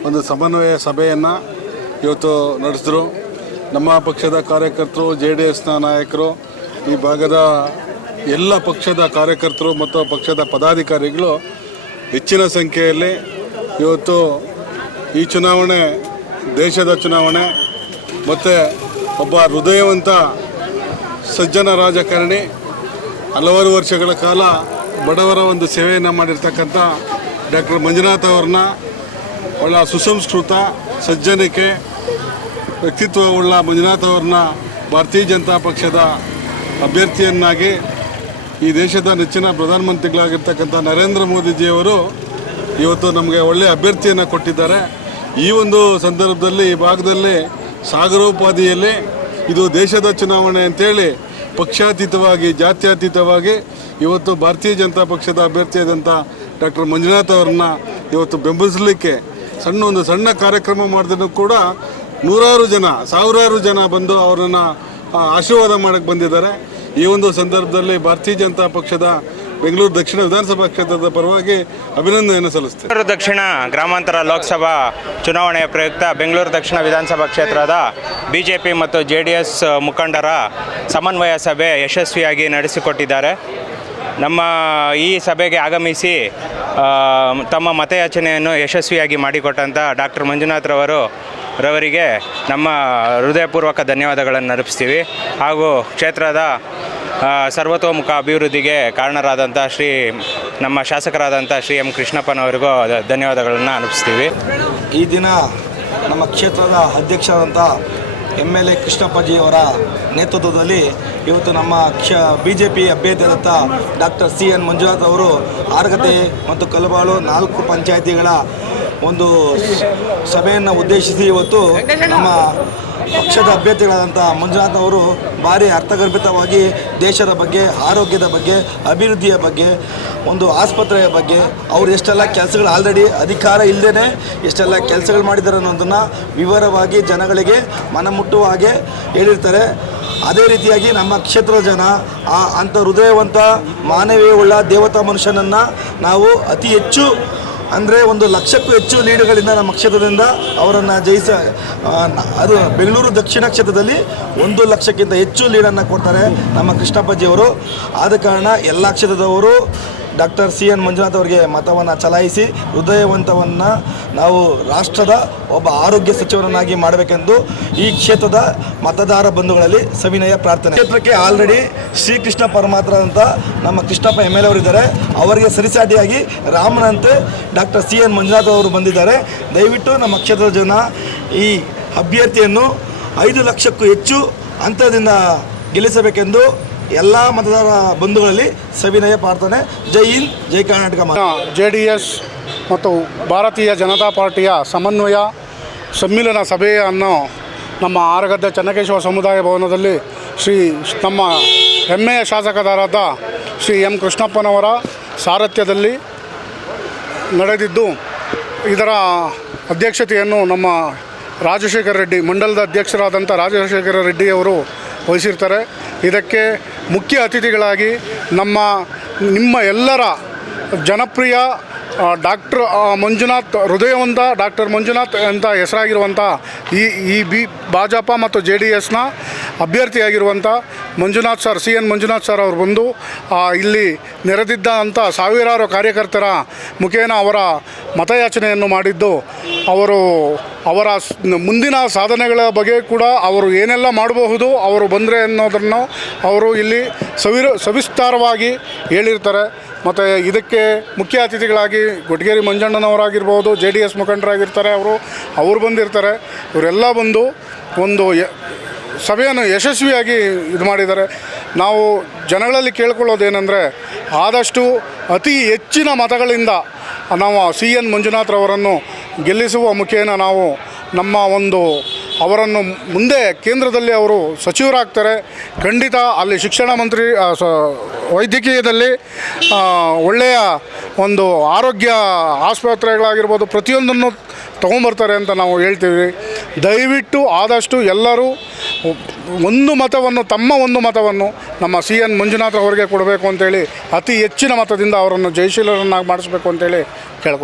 ಒಂದು ಸಮನ್ವಯ ಸಭೆಯನ್ನು ಇವತ್ತು ನಡೆಸಿದ್ರು. ನಮ್ಮ ಪಕ್ಷದ ಕಾರ್ಯಕರ್ತರು, JDSನ ನಾಯಕರು, ಈ ಭಾಗದ ಎಲ್ಲ ಪಕ್ಷದ ಕಾರ್ಯಕರ್ತರು ಮತ್ತು ಪಕ್ಷದ ಪದಾಧಿಕಾರಿಗಳು ಹೆಚ್ಚಿನ ಸಂಖ್ಯೆಯಲ್ಲಿ ಇವತ್ತು ಈ ಚುನಾವಣೆ ದೇಶದ ಚುನಾವಣೆ ಮತ್ತು ಒಬ್ಬ ಹೃದಯವಂತ ಸಜ್ಜನ ರಾಜಕಾರಣಿ, ಹಲವಾರು ವರ್ಷಗಳ ಕಾಲ ಬಡವರ ಒಂದು ಸೇವೆಯನ್ನು ಮಾಡಿರ್ತಕ್ಕಂಥ ಡಾಕ್ಟರ್ ಮಂಜುನಾಥ್ ಅವ್ರನ್ನ ಒಳ್ಳ ಸುಸಂಸ್ಕೃತ ಸಜ್ಜನಿಕೆ ವ್ಯಕ್ತಿತ್ವವುಳ್ಳ ಮಂಜುನಾಥ್ ಅವ್ರನ್ನ ಭಾರತೀಯ ಜನತಾ ಪಕ್ಷದ ಅಭ್ಯರ್ಥಿಯನ್ನಾಗಿ ಈ ದೇಶದ ನೆಚ್ಚಿನ ಪ್ರಧಾನಮಂತ್ರಿಗಳಾಗಿರ್ತಕ್ಕಂಥ ನರೇಂದ್ರ ಮೋದಿಜಿಯವರು ಇವತ್ತು ನಮಗೆ ಒಳ್ಳೆಯ ಅಭ್ಯರ್ಥಿಯನ್ನು ಕೊಟ್ಟಿದ್ದಾರೆ. ಈ ಒಂದು ಸಂದರ್ಭದಲ್ಲಿ ಈ ಭಾಗದಲ್ಲಿ ಸಾಗರೋಪಾದಿಯಲ್ಲಿ ಇದು ದೇಶದ ಚುನಾವಣೆ ಅಂತೇಳಿ ಪಕ್ಷಾತೀತವಾಗಿ, ಜಾತ್ಯತೀತವಾಗಿ ಇವತ್ತು ಭಾರತೀಯ ಜನತಾ ಪಕ್ಷದ ಅಭ್ಯರ್ಥಿಯಾದಂಥ ಡಾಕ್ಟರ್ ಮಂಜುನಾಥ್ ಅವ್ರನ್ನ ಇವತ್ತು ಬೆಂಬಲಿಸಲಿಕ್ಕೆ ಒಂದು ಸಣ್ಣ ಕಾರ್ಯಕ್ರಮ ಮಾಡಿದ್ರು ಕೂಡ ನೂರಾರು ಜನ, ಸಾವಿರಾರು ಜನ ಬಂದು ಅವರನ್ನು ಆಶೀರ್ವಾದ ಮಾಡೋಕ್ಕೆ ಬಂದಿದ್ದಾರೆ. ಈ ಒಂದು ಸಂದರ್ಭದಲ್ಲಿ ಭಾರತೀಯ ಜನತಾ ಪಕ್ಷದ ಬೆಂಗಳೂರು ದಕ್ಷಿಣ ವಿಧಾನಸಭಾ ಕ್ಷೇತ್ರದ ಪರವಾಗಿ ಅಭಿನಂದನೆಯನ್ನು ಸಲ್ಲಿಸ್ತೇನೆ. ಬೆಂಗಳೂರು ದಕ್ಷಿಣ ಗ್ರಾಮಾಂತರ ಲೋಕಸಭಾ ಚುನಾವಣೆಯ ಪ್ರಯುಕ್ತ ಬೆಂಗಳೂರು ದಕ್ಷಿಣ ವಿಧಾನಸಭಾ ಕ್ಷೇತ್ರದ BJP ಮತ್ತು JDS ಮುಖಂಡರ ಸಮನ್ವಯ ಸಭೆ ಯಶಸ್ವಿಯಾಗಿ ನಡೆಸಿಕೊಟ್ಟಿದ್ದಾರೆ. ನಮ್ಮ ಈ ಸಭೆಗೆ ಆಗಮಿಸಿ ತಮ್ಮ ಮತಯಾಚನೆಯನ್ನು ಯಶಸ್ವಿಯಾಗಿ ಮಾಡಿಕೊಟ್ಟಂಥ ಡಾಕ್ಟರ್ ಮಂಜುನಾಥ್ ರವರಿಗೆ ನಮ್ಮ ಹೃದಯಪೂರ್ವಕ ಧನ್ಯವಾದಗಳನ್ನು ಅರ್ಪಿಸ್ತೀವಿ. ಹಾಗೂ ಕ್ಷೇತ್ರದ ಸರ್ವತೋಮುಖ ಅಭಿವೃದ್ಧಿಗೆ ಕಾರಣರಾದಂಥ ನಮ್ಮ ಶಾಸಕರಾದಂಥ ಶ್ರೀ M. ಕೃಷ್ಣಪ್ಪನವರಿಗೂ ಧನ್ಯವಾದಗಳನ್ನು ಅರ್ಪಿಸ್ತೀವಿ. ಈ ದಿನ ನಮ್ಮ ಕ್ಷೇತ್ರದ ಅಧ್ಯಕ್ಷರಾದಂಥ MLA ಕೃಷ್ಣಪ್ಪಜಿಯವರ ನೇತೃತ್ವದಲ್ಲಿ ಇವತ್ತು ನಮ್ಮ BJP ಅಭ್ಯರ್ಥಿಯಾದಂಥ ಡಾಕ್ಟರ್ CN ಮಂಜುನಾಥ್ ಅವರು ಆರಗತೆ ಮತ್ತು ಕಲಬಾಳು 4 ಪಂಚಾಯಿತಿಗಳ ಒಂದು ಸಭೆಯನ್ನು ಉದ್ದೇಶಿಸಿ ಇವತ್ತು ನಮ್ಮ ಪಕ್ಷದ ಅಭ್ಯರ್ಥಿಗಳಾದಂಥ ಮಂಜುನಾಥ್ ಅವರು ಭಾರಿ ಅರ್ಥಗರ್ಭಿತವಾಗಿ ದೇಶದ ಬಗ್ಗೆ, ಆರೋಗ್ಯದ ಬಗ್ಗೆ, ಅಭಿವೃದ್ಧಿಯ ಬಗ್ಗೆ, ಒಂದು ಆಸ್ಪತ್ರೆಯ ಬಗ್ಗೆ ಅವರು ಎಷ್ಟೆಲ್ಲ ಕೆಲಸಗಳು ಆಲ್ರೆಡಿ ಅಧಿಕಾರ ಇಲ್ಲದೇ ಎಷ್ಟೆಲ್ಲ ಕೆಲಸಗಳು ಮಾಡಿದ್ದಾರೆ ಅನ್ನೋದನ್ನು ವಿವರವಾಗಿ ಜನಗಳಿಗೆ ಮನಮುಟ್ಟುವ ಹಾಗೆ ಹೇಳಿರ್ತಾರೆ. ಅದೇ ರೀತಿಯಾಗಿ ನಮ್ಮ ಕ್ಷೇತ್ರದ ಜನ ಅಂಥ ಹೃದಯವಂತ ಮಾನವೀಯವುಳ್ಳ ದೇವತಾ ಮನುಷ್ಯನನ್ನು ನಾವು ಅತಿ ಹೆಚ್ಚು ಅಂದರೆ 1 ಲಕ್ಷಕ್ಕೂ ಹೆಚ್ಚು ಲೀಡ್ಗಳಿಂದ ನಮ್ಮ ಕ್ಷೇತ್ರದಿಂದ ಅವರನ್ನು ಅದು ಬೆಂಗಳೂರು ದಕ್ಷಿಣ ಕ್ಷೇತ್ರದಲ್ಲಿ 1 ಲಕ್ಷಕ್ಕಿಂತ ಹೆಚ್ಚು ಲೀಡನ್ನು ಕೊಡ್ತಾರೆ ನಮ್ಮ ಕೃಷ್ಣಪ್ಪಜಿಯವರು. ಆದ ಕಾರಣ ಎಲ್ಲ ಕ್ಷೇತ್ರದವರು ಡಾಕ್ಟರ್ CN ಮಂಜುನಾಥ್ ಅವರಿಗೆ ಮತವನ್ನು ಚಲಾಯಿಸಿ ಹೃದಯವಂತವನ್ನು ನಾವು ರಾಷ್ಟ್ರದ ಒಬ್ಬ ಆರೋಗ್ಯ ಸಚಿವರನ್ನಾಗಿ ಮಾಡಬೇಕೆಂದು ಈ ಕ್ಷೇತ್ರದ ಮತದಾರ ಬಂಧುಗಳಲ್ಲಿ ಸವಿನಯ ಪ್ರಾರ್ಥನೆ. ಕ್ಷೇತ್ರಕ್ಕೆ ಆಲ್ರೆಡಿ ಶ್ರೀಕೃಷ್ಣ ಪರಮಾತ್ಮ ಅಂತ ನಮ್ಮ ಕೃಷ್ಣಪ್ಪ MLA ಅವರಿದ್ದಾರೆ. ಅವರಿಗೆ ಸರಿಸಾಟಿಯಾಗಿ ರಾಮನಂತೆ ಡಾಕ್ಟರ್ CN ಮಂಜುನಾಥ್ ಅವರು ಬಂದಿದ್ದಾರೆ. ದಯವಿಟ್ಟು ನಮ್ಮ ಕ್ಷೇತ್ರದ ಜನ ಈ ಅಭ್ಯರ್ಥಿಯನ್ನು 5 ಲಕ್ಷಕ್ಕೂ ಹೆಚ್ಚು ಅಂತರದಿಂದ ಗೆಲ್ಲಿಸಬೇಕೆಂದು ಎಲ್ಲ ಮತದಾರ ಬಂಧುಗಳಲ್ಲಿ ಸವಿನಯ ಪ್ರಾರ್ಥನೆ. ಜೈ ಹಿಂದ್, ಜೈ ಕರ್ನಾಟಕ. JDS ಮತ್ತು ಭಾರತೀಯ ಜನತಾ ಪಾರ್ಟಿಯ ಸಮನ್ವಯ ಸಮ್ಮಿಲನ ಸಭೆಯನ್ನು ನಮ್ಮ ಆರಗದ್ದೆ ಚನ್ನಕೇಶವ ಸಮುದಾಯ ಭವನದಲ್ಲಿ ನಮ್ಮ ಹೆಮ್ಮೆಯ ಶಾಸಕರಾದ ಶ್ರೀ M. ಕೃಷ್ಣಪ್ಪನವರ ಸಾರಥ್ಯದಲ್ಲಿ ನಡೆದಿದ್ದು, ಇದರ ಅಧ್ಯಕ್ಷತೆಯನ್ನು ನಮ್ಮ ರಾಜಶೇಖರ ರೆಡ್ಡಿ, ಮಂಡಲದ ಅಧ್ಯಕ್ಷರಾದಂಥ ರಾಜಶೇಖರ ರೆಡ್ಡಿಯವರು ವಹಿಸಿರ್ತಾರೆ. ಇದಕ್ಕೆ ಮುಖ್ಯ ಅತಿಥಿಗಳಾಗಿ ನಿಮ್ಮ ಎಲ್ಲರ ಜನಪ್ರಿಯ ಡಾಕ್ಟರ್ ಮಂಜುನಾಥ್ ಹೃದಯವಂತ ಡಾಕ್ಟರ್ ಮಂಜುನಾಥ್ ಅಂತ ಹೆಸರಾಗಿರುವಂಥ ಈ ಭಾಜಪ ಮತ್ತು JDSನ ಅಭ್ಯರ್ಥಿಯಾಗಿರುವಂಥ Manjunath sir CN Manjunath sir ಅವರು ಬಂದು ಇಲ್ಲಿ ನೆರೆದಿದ್ದಂಥ ಸಾವಿರಾರು ಕಾರ್ಯಕರ್ತರ ಮುಖೇನ ಅವರ ಮತಯಾಚನೆಯನ್ನು ಮಾಡಿದ್ದು ಅವರ ಮುಂದಿನ ಸಾಧನೆಗಳ ಬಗ್ಗೆ ಕೂಡ ಅವರು ಏನೆಲ್ಲ ಮಾಡಬಹುದು ಅವರು ಬಂದರೆ ಅನ್ನೋದನ್ನು ಅವರು ಇಲ್ಲಿ ಸವಿಸ್ತಾರವಾಗಿ ಹೇಳಿರ್ತಾರೆ. ಮತ್ತು ಇದಕ್ಕೆ ಮುಖ್ಯ ಅತಿಥಿಗಳಾಗಿ ಗೊಟಗೇರಿ ಮಂಜಣ್ಣನವರಾಗಿರ್ಬೋದು, JDS ಮುಖಂಡರಾಗಿರ್ತಾರೆ, ಅವರು ಬಂದಿರ್ತಾರೆ. ಇವರೆಲ್ಲ ಬಂದು ಒಂದು ಸಭೆಯನ್ನು ಯಶಸ್ವಿಯಾಗಿ ಇದು ಮಾಡಿದ್ದಾರೆ. ನಾವು ಜನಗಳಲ್ಲಿ ಕೇಳ್ಕೊಳ್ಳೋದೇನೆಂದರೆ ಆದಷ್ಟು ಅತಿ ಹೆಚ್ಚಿನ ಮತಗಳಿಂದ ನಾವು CN ಮಂಜುನಾಥ್ರವರನ್ನು ಗೆಲ್ಲಿಸುವ ಮುಖೇನ ನಾವು ಅವರನ್ನು ಮುಂದೆ ಕೇಂದ್ರದಲ್ಲಿ ಅವರು ಸಚಿವರಾಗ್ತಾರೆ. ಖಂಡಿತ ಅಲ್ಲಿ ಶಿಕ್ಷಣ ಮಂತ್ರಿ ವೈದ್ಯಕೀಯದಲ್ಲಿ ಒಳ್ಳೆಯ ಒಂದು ಆರೋಗ್ಯ ಆಸ್ಪತ್ರೆಗಳಾಗಿರ್ಬೋದು ಪ್ರತಿಯೊಂದನ್ನು ತೊಗೊಂಬರ್ತಾರೆ ಅಂತ ನಾವು ಹೇಳ್ತೀವಿ. ದಯವಿಟ್ಟು ಆದಷ್ಟು ಎಲ್ಲರೂ ತಮ್ಮ ಒಂದು ಮತವನ್ನು ನಮ್ಮ CN ಮಂಜುನಾಥ್ ಅವರಿಗೆ ಕೊಡಬೇಕು ಅಂತೇಳಿ ಅತಿ ಹೆಚ್ಚಿನ ಮತದಿಂದ ಅವರನ್ನು ಜಯಶೀಲರನ್ನಾಗಿ ಮಾಡಿಸ್ಬೇಕು ಅಂತೇಳಿ ಕೇಳ್ಕೊಂಡು